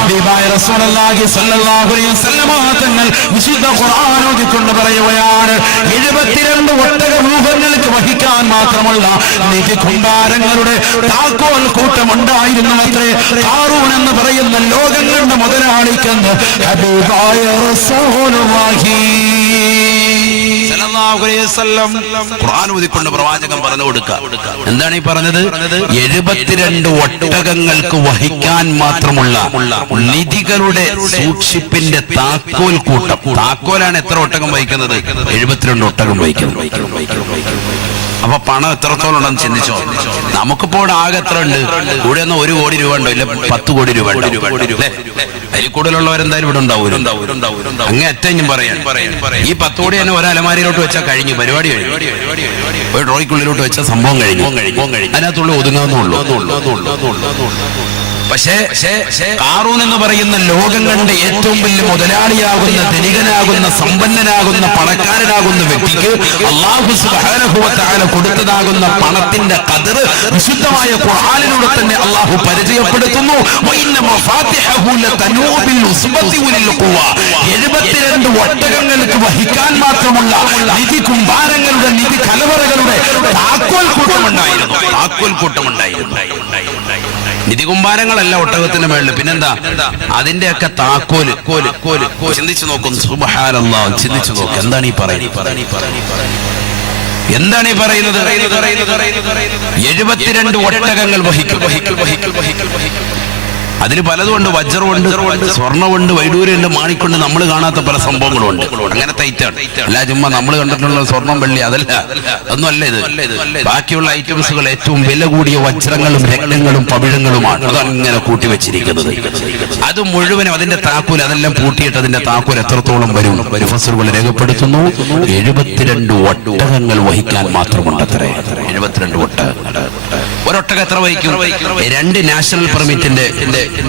ഹബീബായ റസൂലുള്ളാഹി സ്വല്ലല്ലാഹു അലൈഹി വസല്ലം തങ്ങൾ വിശുദ്ധ ഖുർആൻ ഓതിക്കൊണ്ട് പറയുകയാണ്, 72 ഒട്ടകവ്യൂഹങ്ങൾക്ക് വഹിക്കാൻ മാത്രമുള്ള നിധി കുണ്ടാരങ്ങളുടെ താക്കോൽ കൂട്ടമുണ്ടായിരുന്നു അത്രേ ഖാറൂൻ എന്ന് പറയുന്ന ലോകം കണ്ട മുതലാളിക്കെന്ന് ഹബീബായ റസൂലുള്ളാഹി സ്വല്ലല്ലാഹു അലൈഹി വസല്ലം ഖുർആൻ ഓതിക്കൊണ്ട് പ്രവാചകൻ പറഞ്ഞു കൊടുക്കുക. എന്താണ് ഈ പറഞ്ഞത്? 72 ഒട്ടകങ്ങൾക്ക് വഹിക്കാൻ മാത്രമുള്ള നിധികളുടെ സൂക്ഷിപ്പിന്റെ താക്കോൽ കൂട്ടം. താക്കോലാണ് എത്ര ഒട്ടകം വഹിക്കുന്നത്? 72 ഒട്ടകം വഹിക്കുന്നത്. അപ്പൊ പണം എത്രത്തോളം ഉണ്ടെന്ന് ചിന്തിച്ചോ. നമുക്കിപ്പോൾ ആകെ എത്ര ഉണ്ട്? കൂടെ ഒന്നും 1 കോടി രൂപ ഉണ്ടോ? ഇല്ല 10 കോടി രൂപ അല്ലേ? അതിൽ കൂടുതലുള്ളവരെന്തായാലും ഇവിടെ ഉണ്ടാവും. അങ്ങേ അറ്റം പറയാൻ ഈ 10 കോടി തന്നെ ഒരലമാരിയിലോട്ട് വെച്ചാൽ കഴിഞ്ഞു, പരിപാടി കഴിഞ്ഞു. ഒരു ഡ്രോയ്ക്കുള്ളിലോട്ട് വെച്ച സംഭവം കഴിഞ്ഞു. അതിനകത്തുള്ള ഒതുങ്ങാവുന്നുള്ളൂ. പക്ഷേ ഖാറൂൻ എന്ന് പറയുന്ന ലോകം കണ്ട ഏറ്റവും വലിയ മുതലാളിയാകുന്ന, ധനികനാകുന്ന, സമ്പന്നനാകുന്ന, പണക്കാരനാകുന്ന വ്യക്തിക്ക് അല്ലാഹു സുബ്ഹാനഹു വ തആല കൊടുത്തതാകുന്ന പണത്തിന്റെ ഖദർ വിശുദ്ധമായ ഖുർആനിലൂടെ തന്നെ അല്ലാഹു പരിചയപ്പെടുത്തുന്നു. വഇന്ന മഫാത്തിഹു ലതനൂ ബിൽ ഉസ്ബതി വൽ ഖുവ. 72 ഒട്ടകങ്ങൾക്ക് വഹിക്കാൻ മാത്രമുള്ള നിധി കുംഭാരങ്ങളുടെ, നിധി കലവറകളുടെ താക്കോൽ കൂട്ടമുണ്ടായിരുന്നു. നിധി കുംഭാരങ്ങളല്ല ഒട്ടകത്തിന്റെ മേളിൽ, പിന്നെന്താ? അതിന്റെയൊക്കെ താക്കോല്. ചിന്തിച്ചു നോക്കും. സുബ്ഹാനല്ലാഹ്, ചിന്തിച്ചു നോക്കും. എന്താണ് ഈ പറയുന്നത്? 72 ഒട്ടകങ്ങൾ വഹിക്കും. അതിൽ പലതുമുണ്ട്. വജ്രമുണ്ട്, സ്വർണ്ണമുണ്ട്, വൈഡൂര്യമുണ്ട്, മാണിക്കൊണ്ട്, നമ്മൾ കാണാത്ത പല സംഭവങ്ങളുണ്ട്. അങ്ങനെ ടൈറ്റാണ്. അല്ല ചുമ്മാ നമ്മൾ കണ്ടിട്ടുള്ള സ്വർണം, വെള്ളി അതല്ല, ഒന്നും അല്ല ഇത്. ബാക്കിയുള്ള ഐറ്റംസുകൾ ഏറ്റവും വില കൂടിയ വജ്രങ്ങളും രത്നങ്ങളും പവിഴങ്ങളുമാണ്. അതാണ് ഇങ്ങനെ കൂട്ടിവെച്ചിരിക്കുന്നത്. അത് മുഴുവനും അതിന്റെ താക്കോൽ, അതെല്ലാം പൂട്ടിയിട്ട് അതിന്റെ താക്കോൽ എത്രത്തോളം വരും മുഫസ്സിറുകൾ രേഖപ്പെടുത്തുന്നു. 72 ഒട്ടകങ്ങൾ വഹിക്കാൻ മാത്രമുണ്ട് അത്രേ. 72 ഒട്ടകങ്ങൾ. ഒരൊട്ടകം എത്ര വഹിക്കും? 2 നാഷണൽ പെർമിറ്റിന്റെ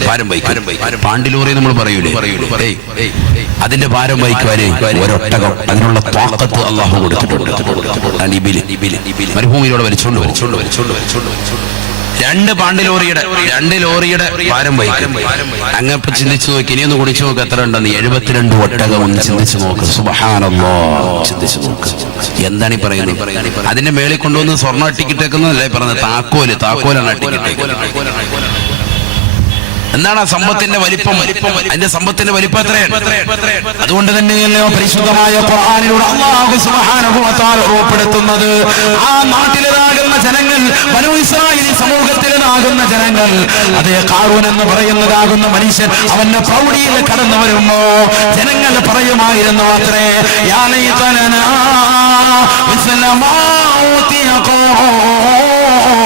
ഭാരം വഹിക്കും. പാണ്ടിലൂറി നമ്മൾ പറയൂലേ, അതിന്റെ ഭാരം വഹിക്കുവാനേ ഒരൊട്ടകം, അതിനുള്ള താക്കത്ത് അല്ലാഹു കൊടുത്തിട്ടുണ്ട്. മരുഭൂമിയിലൂടെ വലിച്ചോണ്ട് 2 ലോറിയുടെ ഭാരം വഹിക്കും. അങ്ങപ്പോ ചിന്തിച്ചു നോക്കി, ഇനിയൊന്ന് കുടിച്ചു നോക്ക് എത്ര ഉണ്ടെന്ന്. 72 ഒട്ടകം. ഒന്ന് ചിന്തിച്ചു നോക്ക്. സുബ്ഹാനല്ലാഹ്, ചിന്തിച്ചു നോക്ക്. എന്താണ് ഈ പറയുന്നത്? അതിന്റെ മേളിൽ കൊണ്ടുവന്ന് സ്വർണ്ണ അട്ടിക്കിട്ടേക്കുന്നതല്ലേ പറഞ്ഞത്? താക്കോലാണ് അട്ടിക്കിട്ടേക്കുന്നത്. എന്താണ് ആ സമ്പത്തിന്റെ വലിപ്പം? അതിന്റെ സമ്പത്തിന്റെ വലിപ്പം എത്രയാണ്? അതുകൊണ്ട് തന്നെയല്ലോ പരിശുദ്ധമായ ഖുർആനിലൂടെ അല്ലാഹു സുബ്ഹാനഹു വ തആല ഓർമ്മപ്പെടുത്തുന്നത്, ആ നാട്ടിലേതാകുന്ന ജനങ്ങൾ, ബനൂ ഇസ്രായേൽ സമൂഹത്തിലേതാകുന്ന ജനങ്ങൾ, അതേ ഖാറൂൻ എന്ന് പറയുന്നതാകുന്ന മനുഷ്യൻ അവന്റെ പ്രൗഢിയിൽ കടന്നു വരുമ്പോ ജനങ്ങൾ പറയുമായിരുന്നു അത്രേ, യാ ലൈതനാ മിസ്ല മാ ഊതിയ ഖാറൂൻ,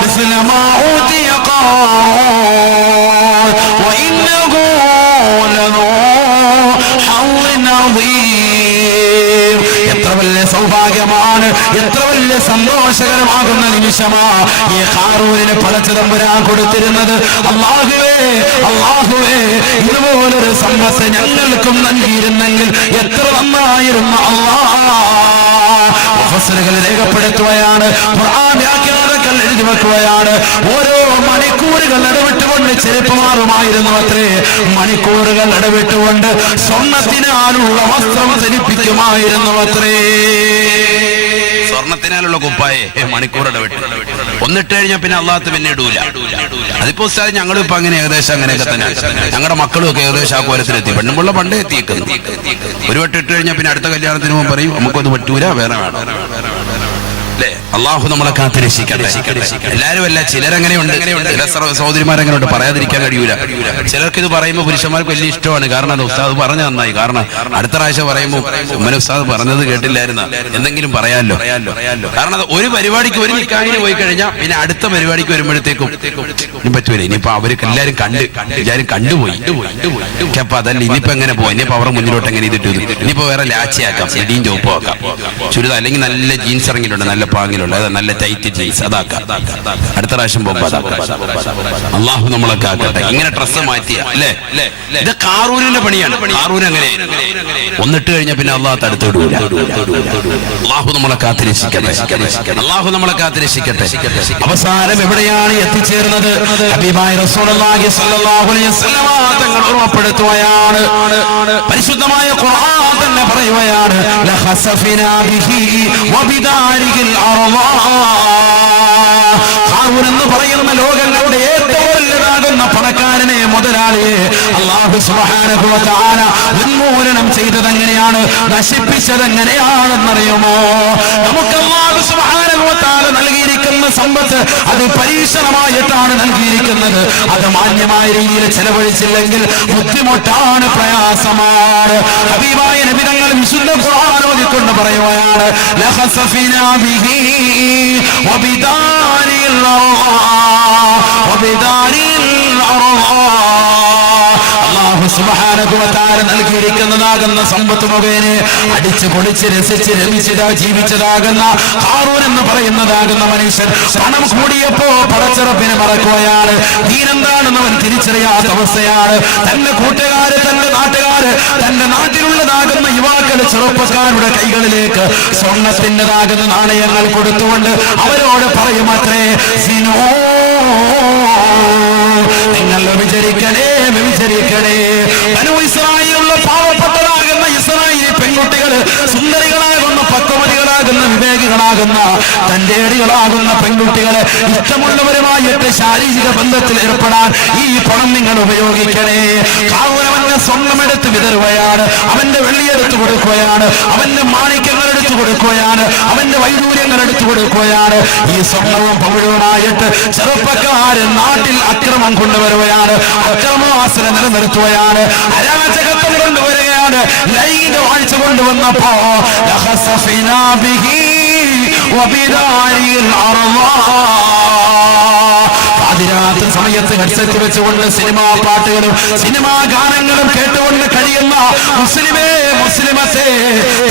മിസ്ല മാ ഊതിയ ഖാറൂൻ وإنه لذو حظ عظيم. എത്ര വലിയ സൗഭാഗ്യമാണ്, എത്ര വലിയ സന്തോഷകരമാകുന്ന നിമിഷമാ ഈ ഖാറൂനിന് പടച്ചതമ്പുരാൻ കൊടുത്തിരുന്നത്. അല്ലാഹുവേ, ഇതുപോലൊരു സമ്പത്ത് ഞങ്ങൾക്കും നൽകിയിരുന്നെങ്കിൽ എത്ര നന്നായിരുന്നു. മുഫസ്സിറുകൾ രേഖപ്പെടുത്തുകയാണ്, ഖുർആൻ വ്യാഖ്യാതാക്കൾ എഴുതി വെക്കുകയാണ്, ഓരോ മണിക്കൂറുകൾ ഇടവിട്ടുകൊണ്ട് ചെരുപ്പ് മാറുമായിരുന്നു അത്രേ. മണിക്കൂറുകൾ ഇടവിട്ടുകൊണ്ട് സ്വർണത്തിനാലുള്ള വസ്ത്രം ധരിപ്പിക്കുമായിരുന്നു അത്രേ. സ്വർണത്തിനാലുള്ള കുപ്പായെ മണിക്കൂർ ഇടവിട്ട് ഒന്നിട്ട് കഴിഞ്ഞാൽ പിന്നെ അള്ളാഹത്ത് പിന്നെ ഇടൂല. അതിപ്പോ ഞങ്ങളും ഇപ്പൊ അങ്ങനെ ഏകദേശം അങ്ങനെയൊക്കെ തന്നെ. ഞങ്ങളുടെ മക്കളും ഒക്കെ ഏകദേശം ആ കോലത്തിലെത്തി. പെണ്ണുമുള്ള പണ്ടേ എത്തിയേക്കുന്നു. ഒരു വട്ടം ഇട്ട് കഴിഞ്ഞാൽ പിന്നെ അടുത്ത കല്യാണത്തിന് മുമ്പ് പറയും നമുക്കൊന്നും പറ്റൂല, വേറെ വേണം. അല്ലേ? അള്ളാഹു നമ്മളെ കാത്തിരക്ഷിക്കട്ടെ. എല്ലാവരും അല്ല, ചിലരങ്ങനെയുണ്ട്, ചില സഹോദരിമാരങ്ങനെയുണ്ട്, പറയാതിരിക്കാൻ കഴിയൂല. ചിലർക്ക് ഇത് പറയുമ്പോൾ പുരുഷന്മാർക്ക് വലിയ ഇഷ്ടമാണ്. കാരണം അത് ഉസ്താദ് പറഞ്ഞു നന്നായി. കാരണം അടുത്ത പ്രാവശ്യം പറയുമ്പോൾ ഉമ്മനെ ഉസ്താദ് പറഞ്ഞത് കേട്ടില്ലായിരുന്ന എന്തെങ്കിലും പറയാമല്ലോ. കാരണം ഒരു പരിപാടിക്ക്, ഒരു നിക്കാഹിന് പോയി കഴിഞ്ഞാൽ പിന്നെ അടുത്ത പരിപാടിക്ക് വരുമ്പോഴത്തേക്കും ഇനി പറ്റൂല. ഇനിയിപ്പോ അവർക്ക് എല്ലാവരും കണ്ടുപോയി. അപ്പൊ അതല്ല, ഇനിയിപ്പോ എങ്ങനെ പോവാ? ഇനിയിപ്പോ അവരുടെ മുന്നിലോട്ട് എങ്ങനെ ഇതിട്ടു? ഇനിയിപ്പോ വേറെ ലാച്ചയാക്കാം, ചെടിയും ചോപ്പും ആക്കാം, ചുരിദ അല്ലെങ്കിൽ നല്ല ജീൻസ് ഇറങ്ങിയിട്ടുണ്ട്, നല്ല പാങ്ങിലുണ്ട്, നല്ല ടൈറ്റ് ജീൻസ്, അതാക്കാം. അടുത്ത പ്രാവശ്യം പോകുമ്പോ അള്ളാഹു നമ്മളൊക്കെ ആക്കട്ടെ. ഇങ്ങനെ ഡ്രസ്സ് മാറ്റിയ അല്ലേ? ഇത് ഖാറൂനിന്റെ പണിയാണ്. ഖാറൂൻ അങ്ങനെ ഒന്നിട്ട് കഴിഞ്ഞാൽ പിന്നെ അള്ളാഹു തടുത്ത് വിടൂല. അള്ളാഹു നമ്മളെ കാത്തിരക്ഷിക്കട്ടെ. അള്ളാഹു നമ്മളെ കാത്തിരക്ഷിക്കട്ടെ. അവസാനം എവിടെയാണ് എത്തിച്ചേർന്നത്? ഹബീബായ റസൂലുള്ളാഹി സ്വല്ലല്ലാഹു അലൈഹി വസല്ലം തങ്ങൾ ഓർമ്മപ്പെടുത്തുകയാണ്. പരിശുദ്ധമായ ഖുർആൻ തന്നെ പറയുകയാണ്, ലഖസഫിനാ ബിഹി വബിദാരിഹിൽ അർളാ. ഖാറൂൻ എന്ന് പറയുന്ന ലോകങ്ങളുടെ ഏറ്റവും വലുതാകുന്ന പണക്കാരനെ, മുതലാളിയെ അല്ലാഹു സുബ്ഹാനഹു വ തആല ഉന്മൂലനം ചെയ്തത് എങ്ങനെയാണ്, നശിപ്പിച്ചത് എങ്ങനെയാണെന്നറിയുമോ? നമുക്ക് അല്ലാഹു സുബ്ഹാനഹു വ തആല നൽകിയിരിക്കുന്ന സമ്പത്ത് അത് പരീക്ഷണമായിട്ടാണ് നൽകിയിരിക്കുന്നത്. അത് മാന്യമായ രീതിയിൽ ചെലവഴിച്ചില്ലെങ്കിൽ ബുദ്ധിമുട്ടാണ്, പ്രയാസമാണ്. ഹബീബായ നബി തങ്ങൾ വിശുദ്ധ ഖുർആൻ ഓതിക്കൊണ്ട് പറയുകയാണ് ലഖസഫിനാ ബിഹി വബിദാരിൽ അല്ലാഹു സുബ്ഹാനഹു വ തആല നൽകിയിരിക്കുന്നതാകുന്ന സമ്പത്ത് മുഖേന അടിച്ചു പൊളിച്ച് രസിച്ച് രമിച്ചതാ ജീവിച്ചതാകുന്ന ഖാറൂൻ എന്ന് പറയുന്നതാകുന്ന മനുഷ്യൻ പണം കൂടിയപ്പോ പടച്ചറപ്പിനെ മറക്കുകയാണ്. ദീനെന്താണെന്ന് അവൻ തിരിച്ചറിയാത്ത അവസ്ഥയാണ്. തന്റെ കൂട്ടുകാര്, തന്റെ നാട്ടുകാര്, തന്റെ നാട്ടിലുള്ളതാകുന്ന യുവാക്കൾ, ചെറുപ്പക്കാരുടെ കൈകളിലേക്ക് സ്വർണത്തിൻ്റെതാകുന്ന നാണയങ്ങൾ കൊടുത്തുകൊണ്ട് അവരോട് പറയുമത്രേ, സിനോ നിങ്ങൾ വ്യഭിചരിക്കണേ, വ്യഭിചരിക്കണേ. ബനൂ ഇസ്രായേലുള്ള പാവപ്പെട്ടതാകുന്ന ഇസ്രായേലി പെൺകുട്ടികള് സുന്ദരികളാകുന്ന, പക്വമതികളാകുന്ന, വിവേകികളാകുന്ന, തന്റേടികളാകുന്ന പെൺകുട്ടികളെ ഇഷ്ടമുള്ളവരുമായിട്ട് ശാരീരിക ബന്ധത്തിൽ ഏർപ്പെടാൻ ഈ പണം നിങ്ങൾ ഉപയോഗിക്കണേ. അവന്റെ സ്വർണ്ണമെടുത്ത് വിതറുകയാണ്, അവന്റെ വെള്ളിയെടുത്ത് കൊടുക്കുകയാണ്, അവന്റെ മാണിക്യങ്ങൾ എടുത്തു കൊടുക്കുകയാണ്, അവന്റെ വൈദൂര്യങ്ങൾ എടുത്തു കൊടുക്കുകയാണ്. ഈ സ്വർണവും പവിഴവുമായിട്ട് ചെറുപ്പക്കാരൻ നാട്ടിൽ അക്രമം കൊണ്ടുവരുകയാണ്, അക്രമവാസന നിലനിർത്തുകയാണ്, അരാജകത്വം കൊണ്ടുവരികയാണ്. ലൈംഗിക വാഴ്ച കൊണ്ടുവന്നപ്പോ പാതിരാത്രി സമയത്ത് ഹെഡ്സെറ്റ് വെച്ചുകൊണ്ട് സിനിമാ പാട്ടുകളും സിനിമാ ഗാനങ്ങളും കേട്ടുകൊണ്ട് കഴിയുന്ന മുസ്ലിമേ, മുസ്ലിമത്തെ,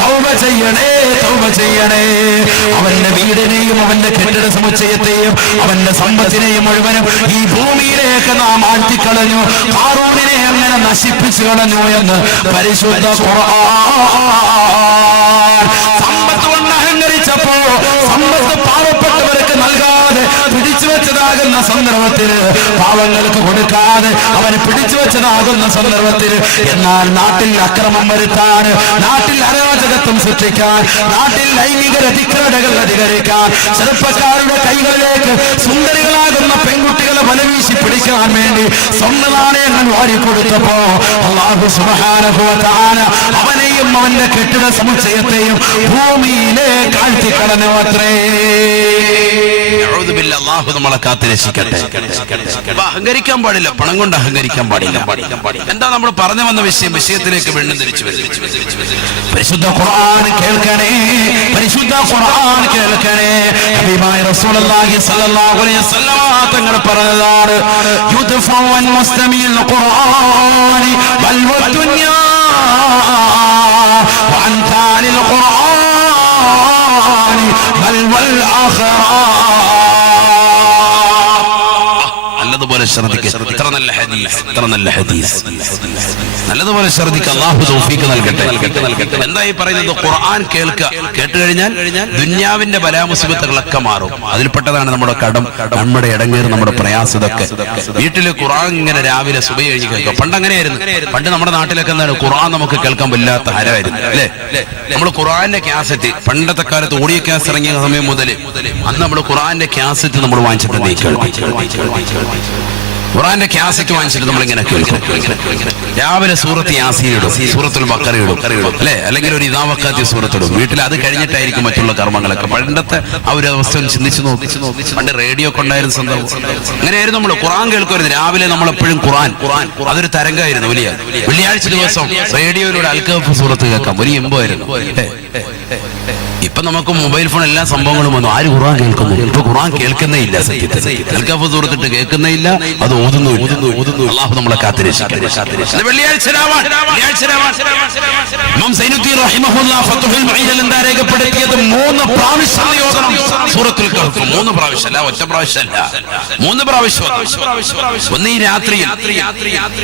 തൗബ ചെയ്യണേ, തൗബ ചെയ്യണേ. അവന്റെ വീടിനെയും അവന്റെ കെട്ടിട സമുച്ചയത്തെയും അവന്റെ സമ്പത്തിനെയും മുഴുവനും ഈ ഭൂമിയിലേക്ക് നാം ആഴ്ത്തിക്കളഞ്ഞു. ഖാറൂനിനെ അങ്ങനെ നശിപ്പിച്ചു കളഞ്ഞു എന്ന് പരിശുദ്ധ ഖുർആൻ. സമ്പത്ത് കൊണ്ട് അഹങ്കരിച്ചപ്പോ സമ്പത്ത് പാവപ്പെട്ടവർക്ക് നൽകാതെ പിടിച്ചു വെച്ചതാകുന്ന സന്ദർഭത്തിന്, പാവങ്ങൾക്ക് കൊടുക്കാതെ അവന് പിടിച്ചു വെച്ചതാകുന്ന സന്ദർഭത്തിന്, എന്നാൽ നാട്ടിൽ അക്രമം വരുത്താൻ, നാട്ടിൽ അരാജകത്വം സൃഷ്ടിക്കാൻ, നാട്ടിൽ ലൈംഗിക അതിക്രമങ്ങൾ അധികരിക്കാൻ, ചെറുപ്പക്കാരുടെ കൈകളിലേക്ക് സുന്ദരികളാകുന്ന പെൺകുട്ടികളെ വലവീശി പിടിക്കാൻ വേണ്ടി സ്വർണ്ണ നാണയങ്ങൾ വാരിക്കൊടുത്തപ്പോ അല്ലാഹു സുബ്ഹാനഹു വ തആല അവനെയും അവന്റെ കെട്ടിട സമുച്ചയത്തെയും ഭൂമിയിലേക്ക് ആഴ്ത്തിക്കളഞ്ഞു അത്രേ. അല്ലാഹു നമ്മളെ കാത്തുരക്ഷിക്കട്ടെ. അഹങ്കരിക്കാൻ പാടില്ല, പണം കൊണ്ട് അഹങ്കരിക്കാൻ പാടില്ല. എന്താ നമ്മൾ പറഞ്ഞു വന്ന വിഷയത്തിലേക്ക് വീണ്ടും തിരിച്ചു വരും. പരിശുദ്ധ ഖുർആൻ കേൾക്കണേ, പരിശുദ്ധ ഖുർആൻ കേൾക്കണേ. ഹബീബായ റസൂലുള്ളാഹി സ്വല്ലല്ലാഹു അലൈഹി വസല്ലം തങ്ങൾ പറഞ്ഞതാണ്, യുദ്ഫഉ അൻ മുസ്തമിൽ ഖുർആനി ബൽ വദ്ദുനിയാ വഅൻ താലിൽ ഖുർആനി ബൽ വൽ ആഖിറ. നല്ലതുപോലെ ശ്രദ്ധിക്കുക. ഇത്ര നല്ല ഹദീസ്, ഇത്ര നല്ല ഹദീസ്, നല്ലതുപോലെ ശ്രദ്ധിക്കുക. അല്ലാഹു തൗഫീഖ് നൽകട്ടെ. എന്തായി പറയുന്നത്? ഖുർആൻ കേൾക്കുക. കേട്ട് കഴിഞ്ഞാൽ ദുനിയാവിന്റെ ബലാമുസീബത്തുകളൊക്കെ മാറും. അതിൽപ്പെട്ടതാണ് നമ്മുടെ കടം, നമ്മുടെ ഇടങ്ങേറ്, നമ്മുടെ പ്രയാസതൊക്കെ. വീട്ടില് ഖുർആൻ ഇങ്ങനെ രാവിലെ സുബഹി കഴിഞ്ഞ് കേൾക്കുക. പണ്ട് അങ്ങനെയായിരുന്നു. പണ്ട് നമ്മുടെ നാട്ടിലൊക്കെ എന്താണ്, ഖുർആൻ നമുക്ക് കേൾക്കാൻ വല്ലാത്ത ഹരമായിരുന്നു, അല്ലേ? നമ്മൾ ഖുർആന്റെ ക്യാസറ്റ്, പണ്ടത്തെ കാലത്ത് ഓഡിയോ ക്യാസറ്റ് ഇറങ്ങിയ സമയം മുതൽ അന്ന് നമ്മൾ ഖുർആന്റെ ക്യാസറ്റ് നമ്മൾ വാങ്ങിച്ചിട്ട് ഖുർആന്റെ ക്യാസറ്റ് വാങ്ങിച്ചിട്ട് നമ്മളിങ്ങനെ കേൾക്കും. രാവിലെ സൂറത്ത് യാസീനിടും, സൂറത്തുൽ ബഖറയിടും, അല്ലെ? അല്ലെങ്കിൽ ഒരു ഇദാ വഖഅത്തി സൂറത്തിടും. വീട്ടിൽ അത് കഴിഞ്ഞിട്ടായിരിക്കും മറ്റുള്ള കർമ്മങ്ങളൊക്കെ. പണ്ടത്തെ ആ ഒരു അവസ്ഥ ചിന്തിച്ചു നോക്കി. പണ്ട് റേഡിയോ ഒക്കെ ഉണ്ടായിരുന്ന സന്ദർഭം അങ്ങനെയായിരുന്നു. നമ്മൾ ഖുർആൻ കേൾക്കുമായിരുന്നു രാവിലെ. നമ്മളെപ്പോഴും ഖുർആൻ അതൊരു തരംഗമായിരുന്നു. വലിയ വെള്ളിയാഴ്ച ദിവസം റേഡിയോയിലൂടെ അൽ കഹ്ഫ് സൂറത്ത് കേൾക്കാം. ഒരു ഇമ്പമായിരുന്നു. ഇപ്പൊ നമുക്ക് മൊബൈൽ ഫോൺ എല്ലാ സംഭവങ്ങളും വന്നു. ആര് ഖുർആൻ കേൾക്കുന്നു? ഇപ്പൊ ഖുർആൻ കേൾക്കുന്നേ ഇല്ല. സത്യത്തിൽ അൽ കഹ്ഫ് സൂറത്തിട്ട് കേൾക്കുന്നേ ഇല്ല, അത് ഓതുന്നു. അല്ലാഹു നമ്മളെ കാത്തിരക്ഷിക്കട്ടെ. വെള്ളിയാഴ്ച ഇമാം സൈനുദ്ദീൻ റഹിമഹുല്ലാഹ് ഫത്ഹുൽ മുഈനിൽ എന്താ രേഖപ്പെടുത്തിയത്? 3 പ്രാവശ്യം ഓതണം സൂറത്തുൽ കഹ്ഫ്. 3 പ്രാവശ്യം അല്ല, ഒറ്റ പ്രാവശ്യം അല്ല, 3 പ്രാവശ്യം. ഒന്ന്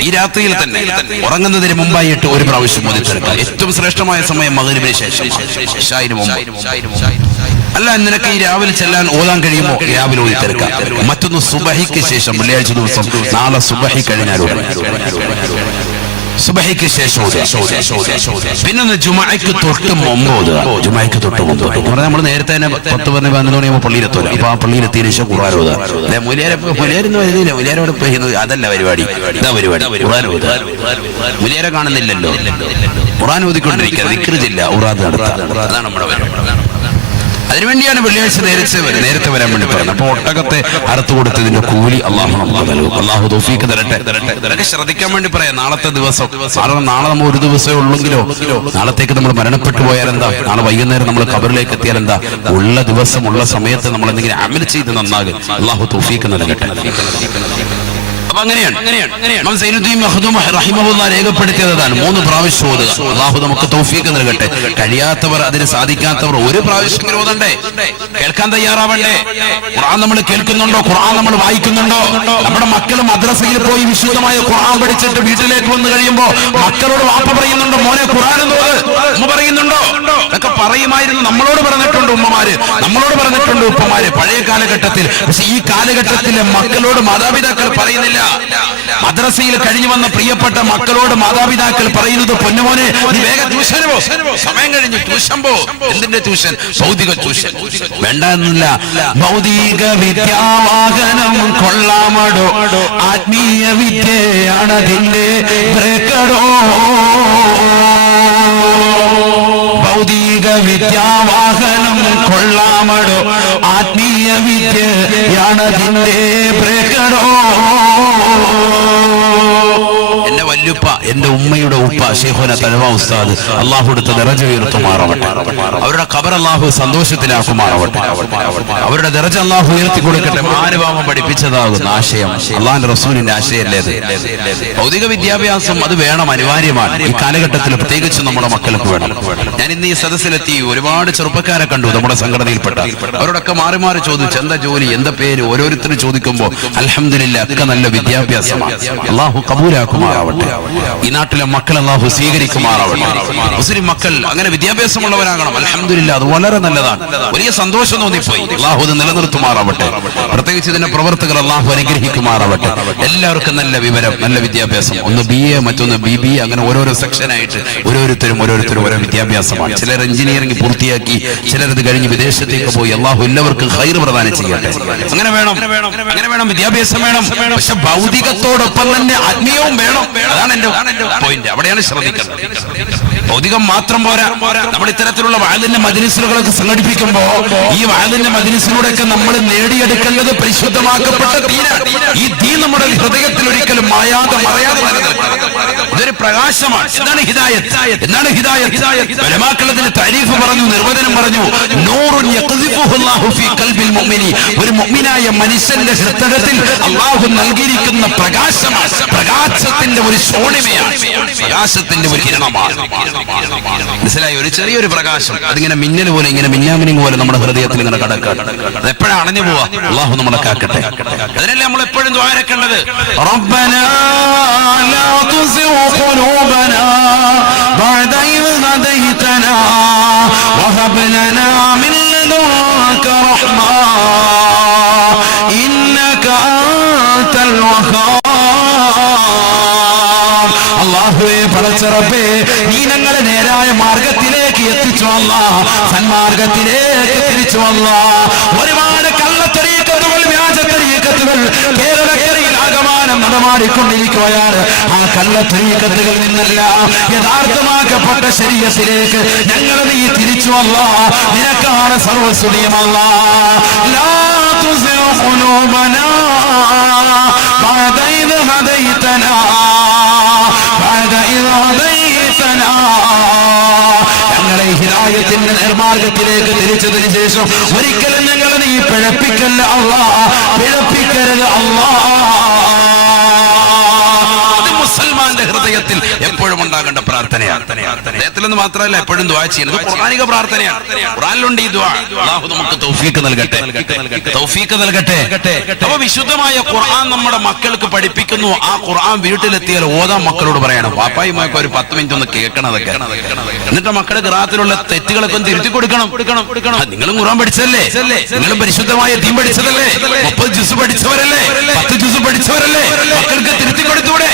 ഈ രാത്രിയിൽ തന്നെ ഉറങ്ങുന്നതിന് മുമ്പായിട്ട് ഒരു പ്രാവശ്യം ഓതി തീർക്കുക. ഏറ്റവും ശ്രേഷ്ഠമായ സമയം മഗ്‌രിബിന് ശേഷം, ഇശാഇന് മുമ്പ്. അല്ല, നിനക്ക് ഈ രാവിലെ ചെല്ലാൻ ഓതാൻ കഴിയുമോ? രാവിലെ ഓതി തീർക്കാം. മറ്റൊന്ന് സുബഹിക്ക് ശേഷം, വെള്ളിയാഴ്ച ദിവസം, നാളെ സുബഹി കഴിഞ്ഞാൽ സുബഹിക്ക് ശേഷം. പിന്നെ ജുമുഅക്ക് തൊട്ട് മുമ്പ്, ജുമുഅക്ക് തൊട്ട് മുമ്പ് പറഞ്ഞാൽ നമ്മൾ നേരത്തെ തന്നെ 10-11 മണിയാകുമ്പോൾ പള്ളിയിലെത്തൂല. അപ്പൊ ആ പള്ളിയിലെത്തിയതിനു ശേഷം ഖുർആൻ ഓതുക. അല്ലെ, മുലിയാരൊന്നും വരുന്നില്ല, മുലിയാരോട് ചെയ്യുന്നത് അതല്ല പരിപാടി. ഇതാ പരിപാടി, ഖുർആൻ ഓതുക. മുലിയാരെ കാണുന്നില്ലല്ലോ, ഖുർആൻ ഓതിക്കൊണ്ടിരിക്കുക, ദിക്ർ ചൊല്ലുക, ഖുർആൻ നടത്തുക. അതാണ് നമ്മുടെ പരിപാടി. അതിനുവേണ്ടിയാണ് വെള്ളിയാഴ്ച നേരത്തെ വരാൻ വേണ്ടി പറയുന്നത്. അപ്പൊ ഒട്ടകത്തെ അറുത്തു കൊടുത്തതിന്റെ കൂലി അള്ളാഹു നമുക്ക് നൽകും. അള്ളാഹു തൗഫീഖ് തരട്ടെ. ഇതൊക്കെ ശ്രദ്ധിക്കാൻ വേണ്ടി പറയാം. നാളത്തെ ദിവസം, കാരണം നാളെ നമ്മൾ ഒരു ദിവസമേ ഉള്ളെങ്കിലോ, നാളത്തേക്ക് നമ്മൾ മരണപ്പെട്ടു പോയാൽ എന്താ, നാളെ വൈകുന്നേരം നമ്മൾ ഖബറിലേക്ക് എത്തിയാൽ എന്താ, ഉള്ള ദിവസം ഉള്ള സമയത്ത് നമ്മൾ എന്തെങ്കിലും അമൽ ചെയ്ത് നന്നാകും. അള്ളാഹു തൗഫീഖ് നൽകട്ടെ. അപ്പൊ അങ്ങനെയാണ് രേഖപ്പെടുത്തിയതാണ് 3 പ്രാവശ്യം ഓതുക. അള്ളാഹു നമുക്ക് തൗഫീഖ് നൽകട്ടെ. കഴിയാത്തവർ, അതിന് സാധിക്കാത്തവർ ഒരു പ്രാവശ്യം ഓതണ്ടേ, കേൾക്കാൻ തയ്യാറാവണ്ടേ. ഖുർആൻ നമ്മൾ കേൾക്കുന്നുണ്ടോ? ഖുർആൻ നമ്മൾ വായിക്കുന്നുണ്ടോ? നമ്മുടെ മക്കൾ മദ്രസയിൽ പോയി വിശുദ്ധമായ ഖുർആൻ പഠിച്ചിട്ട് വീട്ടിലേക്ക് വന്നു കഴിയുമ്പോ മക്കളോട് വാപ്പ പറയുന്നുണ്ടോ, മോനെ ഖുർആൻ ഉമ്മ പറയുന്നുണ്ടോ? ഒക്കെ പറയുമായിരുന്നു. നമ്മളോട് പറഞ്ഞിട്ടുണ്ട് ഉമ്മമാര്, നമ്മളോട് പറഞ്ഞിട്ടുണ്ട് ഉപ്പമാര് പഴയ കാലഘട്ടത്തിൽ. പക്ഷെ ഈ കാലഘട്ടത്തിലെ മക്കളോട് മാതാപിതാക്കൾ പറയുന്നില്ല. മദ്രസയിൽ കഴിഞ്ഞു വന്ന പ്രിയപ്പെട്ട മക്കളോട് മാതാപിതാക്കൾ പറയുന്നത്, പൊന്നുമോനെ നീ വേഗം ട്യൂഷന് പോ, സമയം കഴിഞ്ഞു, ട്യൂഷൻ പോ. എന്തിന്റെ ട്യൂഷൻ? ഭൗതിക ട്യൂഷൻ. വേണ്ട എന്നില്ല. ഭൗതിക വിദ്യാവാഹനം കൊള്ളാമടോ, ആത്മീയ വിദ്യയാണതിന്റെ ബ്രേക്കടോ. ഭൗതിക വിദ്യാവാഹനം കൊള്ളാമടോ, ആത്മീയ വിദ്യയാണതിന്റെ ബ്രേക്കടോ. എന്റെ വല്യുപ്പ, എന്റെ ഉമ്മയുടെ ഉപ്പ ശൈഖുന തലവ ഉസ്താദ്, അള്ളാഹു എടുത്ത ദറജ ഉയർത്തുമാറാവട്ടെ. അവരുടെ ഖബർ അള്ളാഹു സന്തോഷത്തിലാക്കുമാറാവട്ടെ. അവരുടെ ദറജ അള്ളാഹു ഉയർത്തി കൊടുക്കട്ടെ. മാനവാമം പഠിപ്പിച്ചതാകുന്ന ആശയം അള്ളാഹുവിന്റെ റസൂലിന്റെ ആശയമല്ലേ അത്? ഭൗതിക വിദ്യാഭ്യാസം അത് വേണം, അനിവാര്യമാണ്. ഈ കാലഘട്ടത്തിൽ പ്രത്യേകിച്ച് നമ്മുടെ മക്കൾക്ക് വേണം. ഞാൻ ഇന്ന് ഈ സദസ്സിലെത്തി ഒരുപാട് ചെറുപ്പക്കാരെ കണ്ടു, നമ്മുടെ സംഘടനയിൽപ്പെട്ട. അവരോടൊക്കെ മാറി മാറി ചോദിച്ചു, എന്താ ജോലി, എന്താ പേര്, ഓരോരുത്തരും ചോദിക്കുമ്പോ അൽഹംദുലില്ലാ ഒക്കെ നല്ല വിദ്യാഭ്യാസമാണ്. അള്ളാഹു കബൂലാക്കുമാറാവട്ടെ. ഈ നാട്ടിലെ മക്കൾ അള്ളാഹു സ്വീകരിക്കുമാറാവട്ടെ. മുസ്ലിം മക്കൾ അങ്ങനെ വിദ്യാഭ്യാസമുള്ളവരാകണം. അൽഹംദുലില്ലാ, അത് വളരെ നല്ലതാണ്. വലിയ സന്തോഷം തോന്നിപ്പോയി. അള്ളാഹു അത് നിലനിർത്തുമാറാവട്ടെ. പ്രത്യേകിച്ച് ഇതിന്റെ പ്രവർത്തകർ അള്ളാഹു അനുഗ്രഹിക്കുമാറാവട്ടെ. എല്ലാവർക്കും നല്ല വിവരം, നല്ല വിദ്യാഭ്യാസം. ഒന്ന് BA, മറ്റൊന്ന് BBA, അങ്ങനെ ഓരോരോ സെക്ഷനായിട്ട് ഓരോരുത്തരും ഓരോ വിദ്യാഭ്യാസമാണ്. ചിലർ എഞ്ചിനീയറിംഗ് പൂർത്തിയാക്കി, ചിലരത് കഴിഞ്ഞ് വിദേശത്തേക്ക് പോയി. അള്ളാഹു എല്ലാവർക്കും ഖൈർ പ്രദാനം ചെയ്യട്ടെ. അങ്ങനെ വേണം, വിദ്യാഭ്യാസം വേണം. പക്ഷെ ഭൗതികത്തോടൊപ്പം തന്നെ ആത്മീയവും വേണം. അതാണ് എന്റെ പോയിന്റ്. അവിടെയാണ് ശ്രദ്ധിക്കുന്നത്. ഭൗതികം മാത്രം പോരാ. നമ്മൾ ഇത്തരത്തിലുള്ള വാലിന്റെ മജ്‌ലിസുകളൊക്കെ സംഘടിപ്പിക്കുമ്പോ ഈ വാലിന്റെ മജ്‌ലിസിലൂടെയൊക്കെ നമ്മൾ നേടിയെടുക്കുന്നത് പരിശുദ്ധമാക്കപ്പെട്ട ദീനാണ്. ഈ ദീൻ നമ്മുടെ ഹൃദയത്തിൽ ഒരിക്കലും മറയാതെ ഇതൊരു പ്രകാശമാണ്. എന്താണ് ഹിദായത്ത്? ഉലമാക്കൾ അതിന്റെ താരീഫ് പറഞ്ഞു, നിർവചനം പറഞ്ഞു. നൂറുൻ യഖ്ദിഫുഹു അല്ലാഹു ഫീ ഖൽബിൽ മുഅ്മിനി. ഒരു മുഅ്മിനായ മനുഷ്യന്റെ ഹൃദയത്തിൽ അല്ലാഹു നൽകിയിരിക്കുന്ന പ്രകാശമാണ്. പ്രകാശത്തിന്റെ ഒരു ശോണിമയാണ്, പ്രകാശത്തിന്റെ ഒരു കിരണമാണ്. മനസ്സിലായി? ഒരു ചെറിയൊരു പ്രകാശം, അതിങ്ങനെ മിന്നൽ പോലെ, ഇങ്ങനെ മിന്നാമിനിങ് പോലെ നമ്മുടെ ഹൃദയത്തിൽ ഇങ്ങനെ കടക്കാണ്. അത് എപ്പോഴാണ് അണഞ്ഞു പോവാ? അല്ലാഹു നമ്മളെ കാക്കട്ടെ. അതിനല്ലേ നമ്മൾ എപ്പോഴും ദുആ ഇറക്കേണ്ടത്. റബ്ബനാ ലാ തുസിഗ് ഖുലൂബനാ ബഅദ ഇദ് ഹദൈതനാ വഹബ് ലനാ മിൻ ലദുൻക റഹ്മ ഇന്നക അൻതൽ വഹാബ്. അല്ലാഹുവേ, പടച്ചറബ്ബേ, നീ ഞങ്ങളെ നേരായ മാർഗത്തിലേക്ക് എത്തിച്ചു അല്ലാഹ്, സന്മാർഗത്തിലേക്ക് തിരിച്ചു അല്ലാഹ്. ഒരുപാട് കള്ളത്തരീക്കത്തുകൾ, വ്യാജത്തരീക്കത്തുകൾ കേരളക്കരയിൽ ആകമാനം നടമാടിക്കൊണ്ടിരിക്കുകയാണ്. ആ കള്ളത്തരീക്കത്തുകളിൽ നിന്നെല്ലാം യഥാർത്ഥമാക്കപ്പെട്ട ശരീഅത്തിലേക്ക് ഞങ്ങളെ നീ തിരിച്ചു അല്ലാഹ്. നിനക്കാണ് സർവ്വസ്തുതിയും അല്ലാഹ്. ലാ തുസിഗ് ഖുലൂബനാ ബഅദ ഇദ് ഹദൈതനാ ഞങ്ങളെ ഹിദായത്തിന്റെ നേർമാർഗത്തിലേക്ക് തിരിച്ചതിന് ശേഷം ഒരിക്കലും ഞങ്ങളെ നീ പിഴപ്പിക്കല്ല അല്ലാഹ്, പിഴപ്പിക്കരുത് അല്ലാഹ്. മുസൽമാന്റെ ഹൃദയത്തിൽ എപ്പോഴും ഉണ്ടാകേണ്ട പ്രാർത്ഥനയാണ്. ഹൃദയത്തിലെന്ന് മാത്രമല്ല, എപ്പോഴും ദുആ ചെയ്യുന്നത് ഖുർആനിക പ്രാർത്ഥനയാണ്. ഖുർആനിലുണ്ട് ഈ ദുആ. അല്ലാഹു നമുക്ക് തൗഫീഖ് നൽകട്ടെ. അപ്പോൾ വിശുദ്ധമായ ഖുർആൻ നമ്മുടെ മക്കൾക്ക് പഠിപ്പിക്കുന്നു. ആ ഖുർആൻ വീട്ടിലെത്തിയാൽ ഓതാൻ മക്കളോട് പറയണം. പാപ്പായുമായൊക്കെ ഒരു 10 മിനിറ്റ് ഒന്ന് കേൾക്കണം അതൊക്കെ. എന്നിട്ട് മക്കളുടെ ഖിറാഅത്തിലുള്ള തെറ്റുകളൊക്കെ ഒന്ന് തിരുത്തി കൊടുക്കണം. നിങ്ങളും ഖുർആൻ പഠിച്ചതല്ലേ? നിങ്ങളും പരിശുദ്ധമായ ദീൻ പഠിച്ചതല്ലേ? 30 ജുസ് പഠിച്ചവരല്ലേ? 10 ജുസ് പഠിച്ചവരല്ലേ? മക്കൾക്ക് തിരുത്തി കൊടുത്തൂടെ?